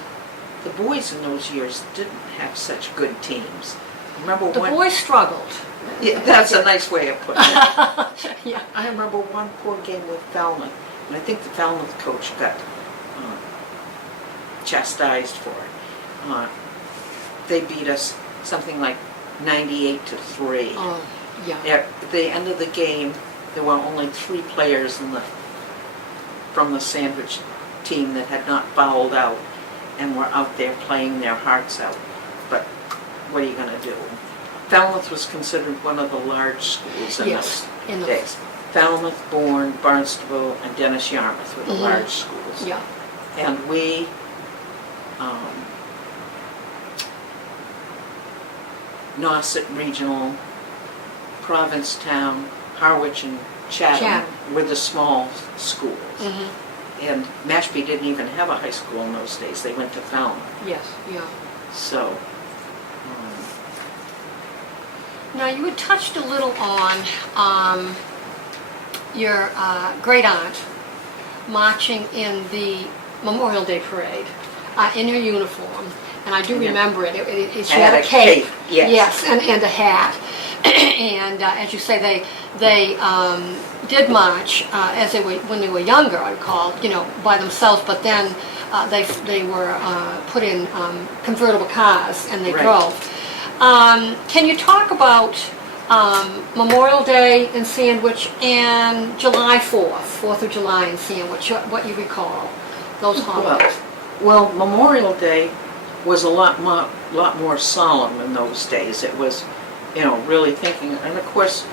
the boys in those years didn't have such good teams. Remember The boys struggled. Yeah, that's a nice way of putting it. Yeah. I remember one poor game with Falmouth, and I think the Falmouth coach got chastised for it. They beat us something like 98-3. Oh, yeah. At the end of the game, there were only 3 players from the Sandwich team that had not fouled out and were out there playing their hearts out. But what are you going to do? Falmouth was considered one of the large schools in those days. Falmouth, Bourne, Barnstable, and Dennis Yarmouth were the large schools. Yeah. And we Nauset Regional, Provincetown, Harwich, and Chatham were the small schools. And Mashpee didn't even have a high school in those days. They went to Falmouth. Yes, yeah. So. Now, you had touched a little on your great aunt marching in the Memorial Day parade in her uniform, and I do remember it. She had a cape, yes, and a hat. And as you say, they did march as they were when they were younger. I recall, by themselves. But then they were put in convertible cars and they drove. Can you talk about Memorial Day in Sandwich and July 4th of July in Sandwich? What you recall those holidays? Well, Memorial Day was a lot more solemn in those days. It was, really thinking, and of course,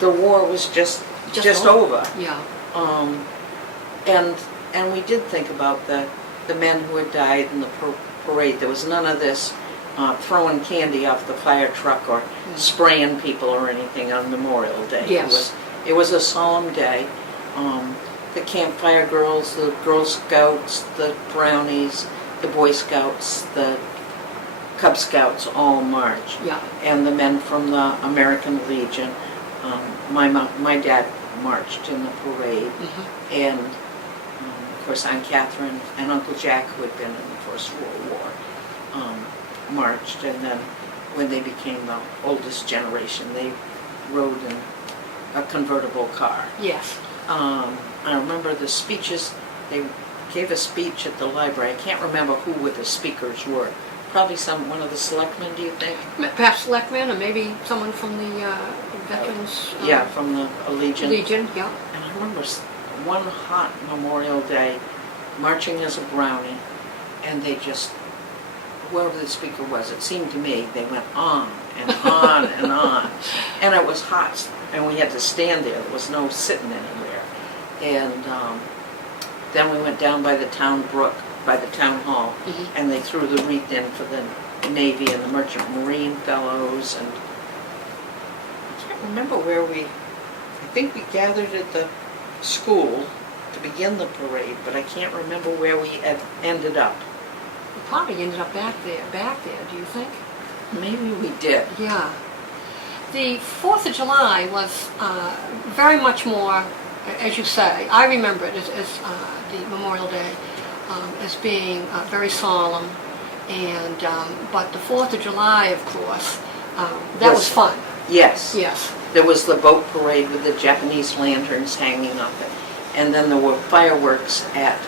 the war was just over. Yeah. And we did think about the men who had died in the parade. There was none of this throwing candy off the fire truck or spraying people or anything on Memorial Day. Yes. It was a solemn day. The campfire girls, the Girl Scouts, the Brownies, the Boy Scouts, the Cub Scouts all marched. Yeah. And the men from the American Legion. My dad marched in the parade. And of course Aunt Catherine and Uncle Jack, who had been in the First World War, marched. And then when they became the oldest generation, they rode in a convertible car. Yes. I remember the speeches. They gave a speech at the library. I can't remember who the speakers were. Probably one of the selectmen, do you think? Perhaps selectmen, or maybe someone from the Veterans. From the Legion. Legion, yeah. And I remember one hot Memorial Day, marching as a Brownie, and they just whoever the speaker was, it seemed to me, they went on and on and on. And it was hot, and we had to stand there. There was no sitting anywhere. And then we went down by the town brook, by the town hall, and they threw the wreath in for the Navy and the Merchant Marine Fellows. And I can't remember where I think we gathered at the school to begin the parade, but I can't remember where we ended up. We probably ended up back there, do you think? Maybe we did. Yeah. The 4th of July was very much more, as you say, I remember it as the Memorial Day as being very solemn, and but the 4th of July, of course, that was fun. Yes. Yes. There was the boat parade with the Japanese lanterns hanging up, and then there were fireworks at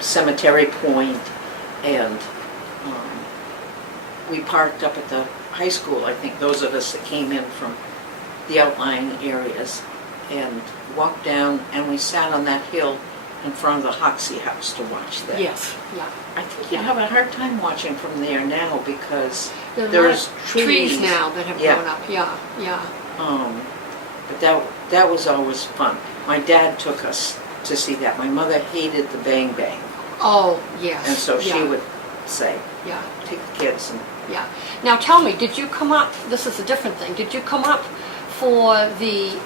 Cemetery Point, and we parked up at the high school, I think, those of us that came in from the outlying areas, and walked down, and we sat on that hill in front of the Hoxie House to watch that. Yes, yeah. I think you'd have a hard time watching from there now because There's there's trees now that have grown up, yeah. But that was always fun. My dad took us to see that. My mother hated the bang bang. Oh, yes. And so she would say, yeah, take the kids. And yeah. Now tell me, did you come up, this is a different thing, did you come up for the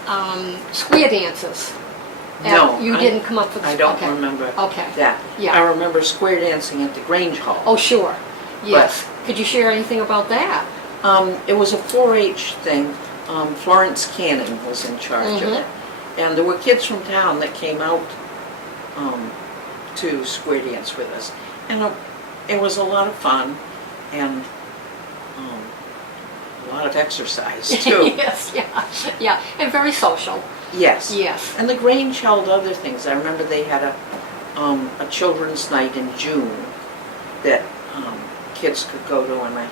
square dances? No. You didn't come up for the... I don't okay. remember Okay. that. Yeah. I remember square dancing at the Grange Hall. Oh, sure. Yes. Could you share anything about that? It was a 4-H thing. Florence Cannon was in charge of it. And there were kids from town that came out to square dance with us. And it was a lot of fun and a lot of exercise, too. Yes, yeah. And very social. Yes. Yes. And the Grange held other things. I remember they had a children's night in June that kids could go to, and I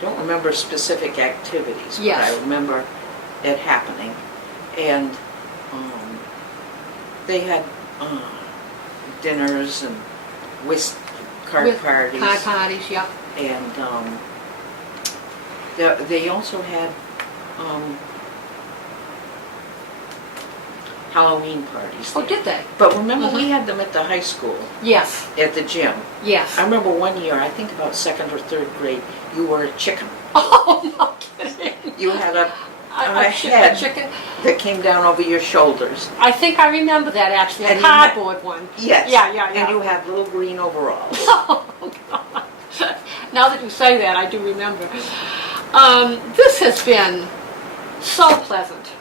don't remember specific activities, but I remember it happening. And they had dinners and card parties. Card parties, yeah. And they also had Halloween parties. Oh, did they? But remember, we had them at the high school. Yes. At the gym. Yes. I remember one year, I think about 2nd or 3rd grade, you were a chicken. Oh, no kidding. You had a A head chicken. that came down over your shoulders. I think I remember that actually, a cardboard one. Yes. Yeah. And you had little green overalls. Oh, God. Now that you say that, I do remember. This has been so pleasant.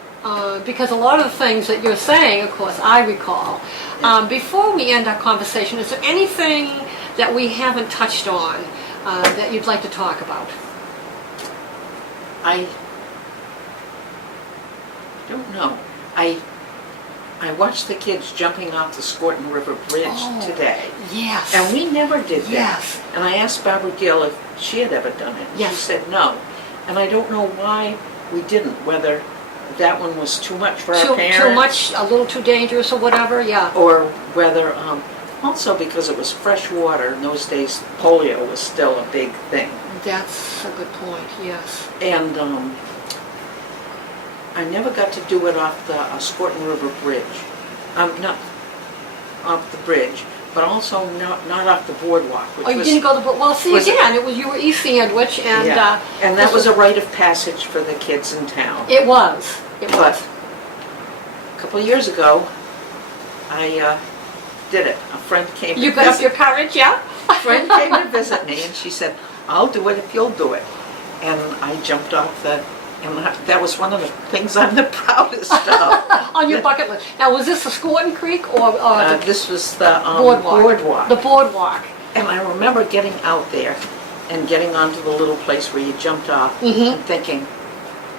Because a lot of the things that you're saying, of course, I recall. Before we end our conversation, is there anything that we haven't touched on that you'd like to talk about? I don't know. I watched the kids jumping off the Scorton River Bridge today. Yes. And we never did that. Yes. And I asked Barbara Gill if she had ever done it. Yes. She said no. And I don't know why we didn't, whether that one was too much for our parents. Too much, a little too dangerous or whatever, yeah. Or whether, also because it was fresh water, in those days polio was still a big thing. That's a good point, yes. And I never got to do it off the Scorton River Bridge. Not off the bridge, but also not off the boardwalk. Which You didn't go to the, well, see again, you were East Sandwich and... Yeah. And that was a rite of passage for the kids in town. It was. But a couple of years ago, I did it. A friend came You got up your courage, yeah? A friend came to visit me and she said, I'll do it if you'll do it. And I jumped off and that was one of the things I'm the proudest of. On your bucket list. Now, was this the Scorton Creek or this was the boardwalk? The boardwalk. And I remember getting out there and getting onto the little place where you jumped off and thinking,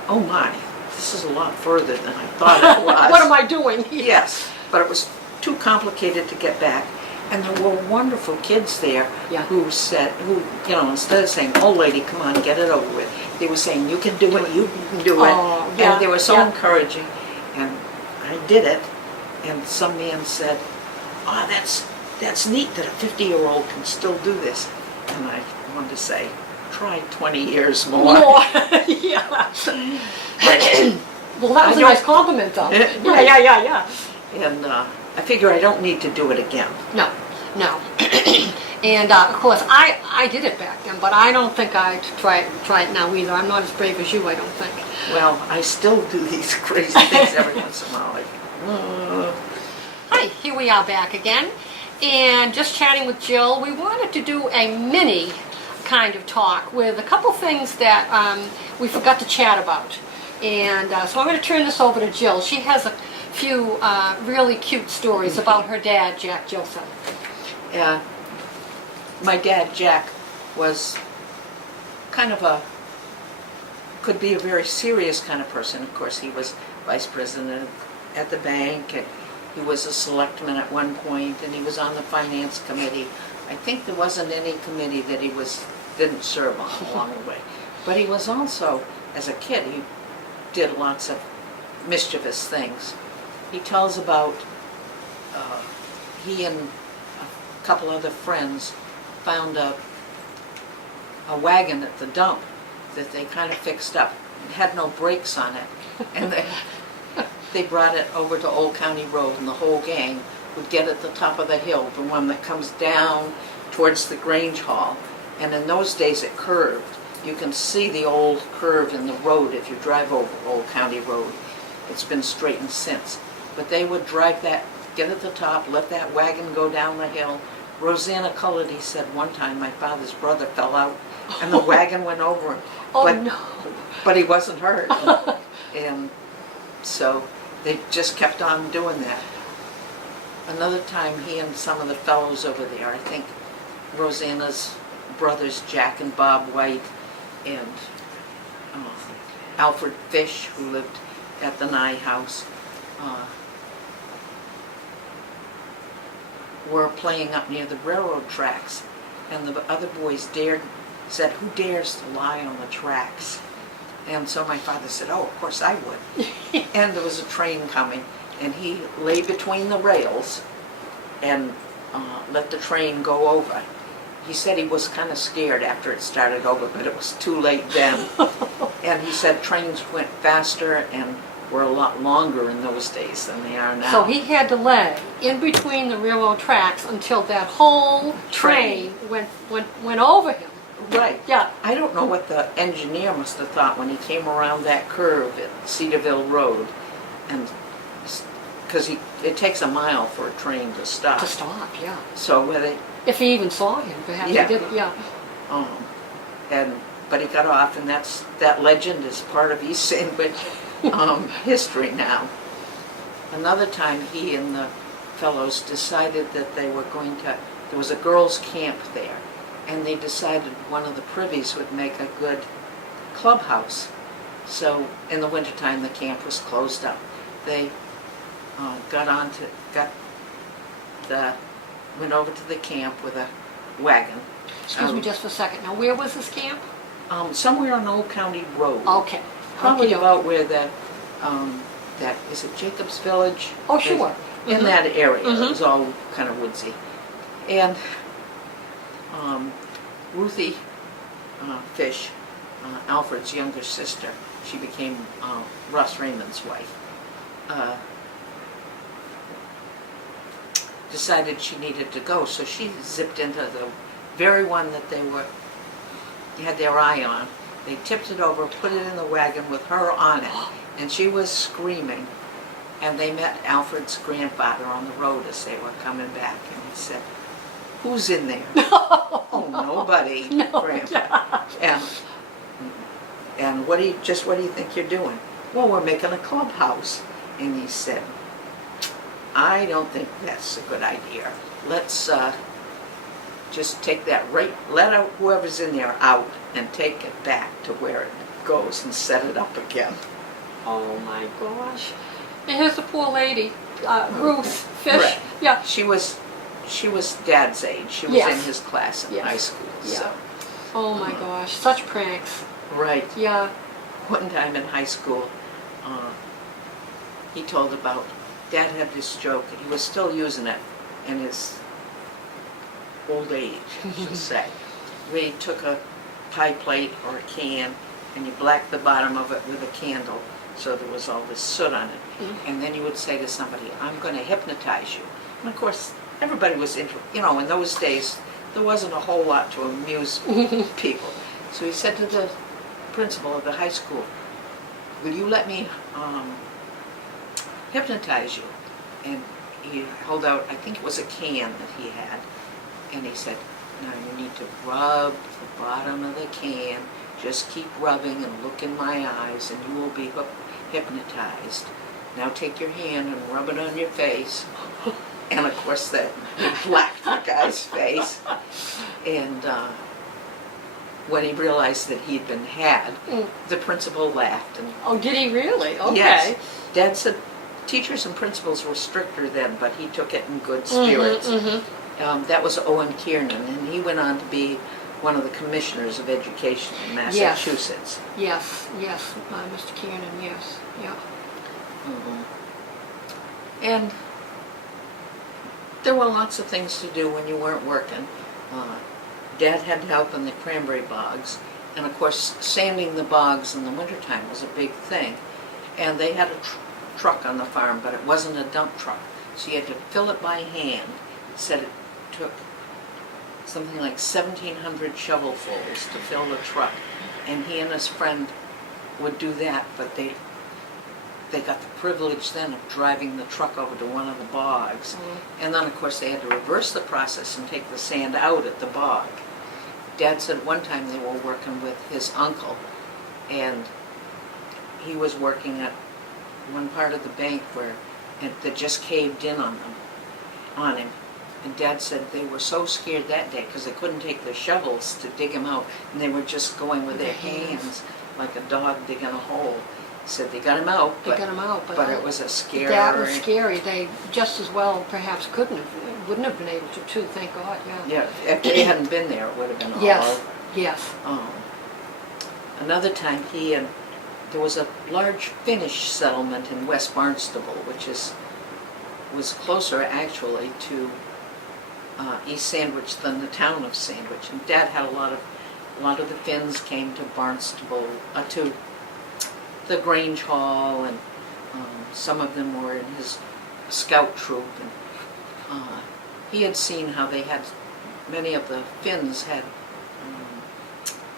oh my, this is a lot further than I thought it was. What am I doing? Yes, but it was too complicated to get back. And there were wonderful kids there who said, instead of saying, oh lady, come on, get it over with, they were saying, you can do it, you can do it. And they were so encouraging. And I did it, and some man said, oh, that's neat that a 50-year-old can still do this. And I wanted to say, try 20 years more. More, yeah. Well, that was a nice compliment, though. Yeah. And I figure I don't need to do it again. No. And of course, I did it back then, but I don't think I'd try it now either. I'm not as brave as you, I don't think. Well, I still do these crazy things every once in a while. Like, Hi, here we are back again, and just chatting with Jill. We wanted to do a mini kind of talk with a couple things that we forgot to chat about. And so I'm going to turn this over to Jill. She has a few really cute stories about her dad, Jack Jillson. Yeah. My dad, Jack, was kind of could be a very serious kind of person. Of course, he was vice president at the bank, and he was a selectman at one point, and he was on the finance committee. I think there wasn't any committee that he didn't serve on along the way. But he was also, as a kid, he did lots of mischievous things. He tells about he and a couple other friends found a wagon at the dump that they kind of fixed up. It had no brakes on it. And they brought it over to Old County Road, and the whole gang would get at the top of the hill, the one that comes down towards the Grange Hall. And in those days it curved. You can see the old curve in the road if you drive over Old County Road. It's been straightened since. But they would drive that, get at the top, let that wagon go down the hill. Rosanna Cullity said one time my father's brother fell out and the wagon went over him. But he wasn't hurt. And so they just kept on doing that. Another time he and some of the fellows over there, I think Rosanna's brothers, Jack and Bob White, and Alfred Fish, who lived at the Nye House, were playing up near the railroad tracks, and the other boys said, "Who dares to lie on the tracks?" And so my father said, "Oh, of course I would." And there was a train coming, and he lay between the rails and let the train go over. He said he was kind of scared after it started over, but it was too late then. And he said trains went faster and were a lot longer in those days than they are now. So he had to lay in between the railroad tracks until that whole train went over him. Right. Yeah. I don't know what the engineer must have thought when he came around that curve at Cedarville Road, and because it takes a mile for a train to stop. To stop, yeah. So if he even saw him, perhaps he didn't, yeah. But he got off, and that legend is part of East Sandwich history now. Another time he and the fellows decided that they were going to, there was a girls' camp there, and they decided one of the privies would make a good clubhouse. So in the wintertime the camp was closed up. They went over to the camp with a wagon. Excuse me just for a second. Now, where was this camp? Somewhere on Old County Road. Okay. Probably about where is it Jacob's Village? Oh, sure. In that area. It was all kind of woodsy. And Ruthie Fish, Alfred's younger sister, she became Russ Raymond's wife, decided she needed to go, so she zipped into the very one that they had their eye on. They tipped it over, put it in the wagon with her on it, and she was screaming. And they met Alfred's grandfather on the road as they were coming back, and he said, "Who's in there?" "Oh, nobody, Grandpa." And what do you think you're doing? "Well, we're making a clubhouse." And he said, "I don't think that's a good idea. Let's just take that let out whoever's in there out and take it back to where it goes and set it up again." Oh my gosh. And here's the poor lady, Ruth Fish. Right. Yeah. She was Dad's age. She was in his class in high school. Yeah. So. Oh my gosh, such pranks. Right. Yeah. One time in high school, he told about, Dad had this joke, and he was still using it in his old age, I should say. where you took a pie plate or a can and you blacked the bottom of it with a candle so there was all this soot on it. Mm-hmm. And then you would say to somebody, I'm going to hypnotize you. And of course, everybody was, in those days, there wasn't a whole lot to amuse people. So he said to the principal of the high school, will you let me hypnotize you? And he held out, I think it was a can that he had, and he said, now you need to rub the bottom of the can, just keep rubbing and look in my eyes and you will be hypnotized. Now take your hand and rub it on your face. And of course that blacked the guy's face. And when he realized that he'd been had, the principal laughed. And Oh, did he really? Okay. yes, Dad said teachers and principals were stricter then, but he took it in good spirits. That was Owen Kiernan, and he went on to be one of the commissioners of education in Massachusetts. Yes, Mr. Kiernan, yes, yeah. And there were lots of things to do when you weren't working. Dad had help in the cranberry bogs, and of course sanding the bogs in the wintertime was a big thing. And they had a truck on the farm, but it wasn't a dump truck, so you had to fill it by hand. He said it took something like 1,700 shovelfuls to fill the truck, and he and his friend would do that, but they got the privilege then of driving the truck over to one of the bogs. And then of course they had to reverse the process and take the sand out at the bog. Dad said one time they were working with his uncle, and he was working at one part of the bank where that just caved in on him. And Dad said they were so scared that day because they couldn't take their shovels to dig him out, and they were just going with their hands like a dog digging a hole. He said they got him out, but it was a scary... That was scary. They just as well perhaps wouldn't have been able to too, thank God, yeah. Yeah, if they hadn't been there, it would have been all... Yes. Another time there was a large Finnish settlement in West Barnstable, which was closer actually to East Sandwich than the town of Sandwich. And Dad had a lot of the Finns came to Barnstable, to the Grange Hall, and some of them were in his scout troop. And he had seen how many of the Finns had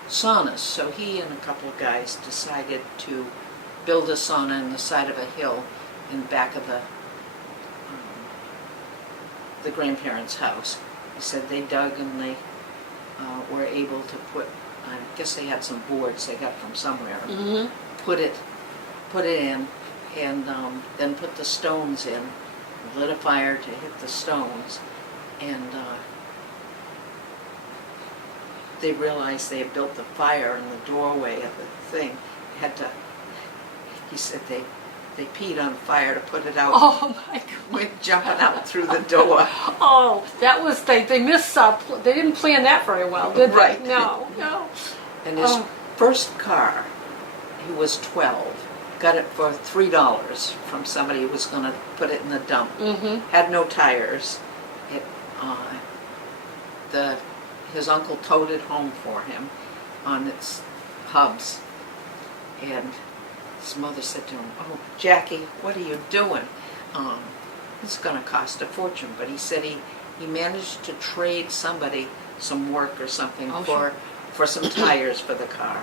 saunas, so he and a couple of guys decided to build a sauna in the side of a hill in back of the grandparents' house. He said they dug and they were able to put, I guess they had some boards they got from somewhere, put it in, and then put the stones in, lit a fire to hit the stones, and they realized they had built the fire in the doorway of the thing. He said they peed on fire to put it out. Oh my God. Went jumping out through the door. Oh, that was, they they didn't plan that very well, did they? Right. No. And his first car, he was 12, got it for $3 from somebody who was going to put it in the dump. Had no tires. His uncle towed it home for him on its hubs. And his mother said to him, "Oh, Jackie, what are you doing? It's going to cost a fortune." But he said he managed to trade somebody some work or something for some tires for the car.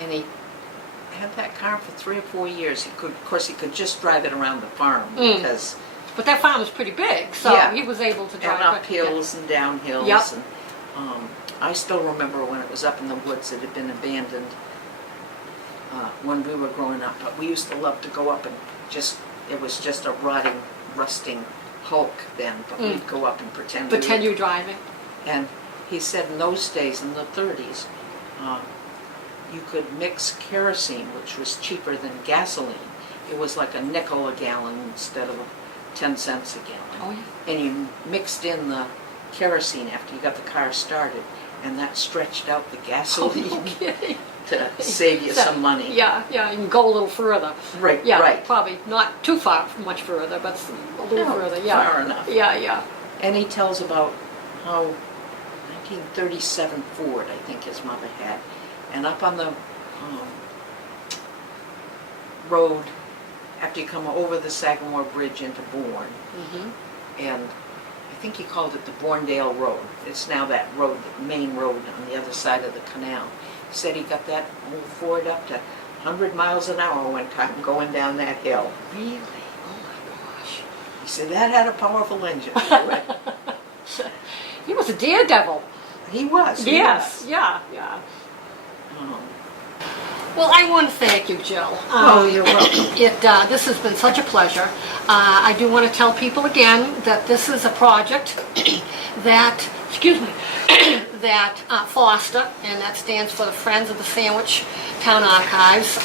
And he had that car for 3 or 4 years. Of course, he could just drive it around the farm because... But that farm was pretty big, so he was able to drive. And up hills and down hills. Yep. And, I still remember when it was up in the woods, it had been abandoned when we were growing up. But we used to love to go up and it was just a rotting, rusting hulk then. But we'd go up and pretend you're driving. And he said in those days, in the 30s, you could mix kerosene, which was cheaper than gasoline. It was like a nickel a gallon instead of 10 cents a gallon. Oh, yeah. And you mixed in the kerosene after you got the car started, and that stretched out the gasoline to save you some money. Yeah, you can go a little further. Right, yeah, right. Probably not too much further, but a little further. Yeah, far enough. Yeah. And he tells about how, I 1937 Ford, I think his mother had. And up on the road, after you come over the Sagamore Bridge into Bourne, and I think he called it the Bourndale Road. It's now that road, the main road on the other side of the canal. He said he got that old Ford up to 100 miles an hour one time going down that hill. Really? Oh my gosh. He said that had a powerful engine. He was a daredevil. He was. Yes. Yeah. Yeah. Oh. Well, I want to thank you, Jill. You're welcome. This has been such a pleasure. I do want to tell people again that this is a project that, that Foster, and that stands for the Friends of the Sandwich Town Archives,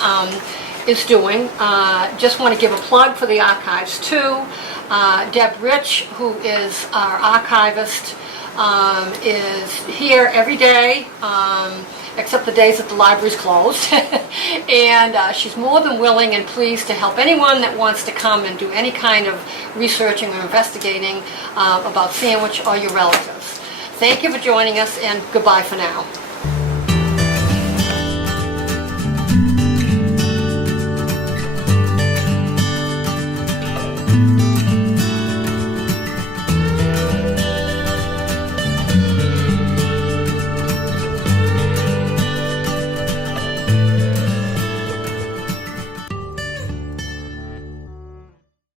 is doing. Just want to give a plug for the archives too. Deb Rich, who is our archivist, is here every day, except the days that the library's closed. And she's more than willing and pleased to help anyone that wants to come and do any kind of researching or investigating about Sandwich or your relatives. Thank you for joining us, and goodbye for now.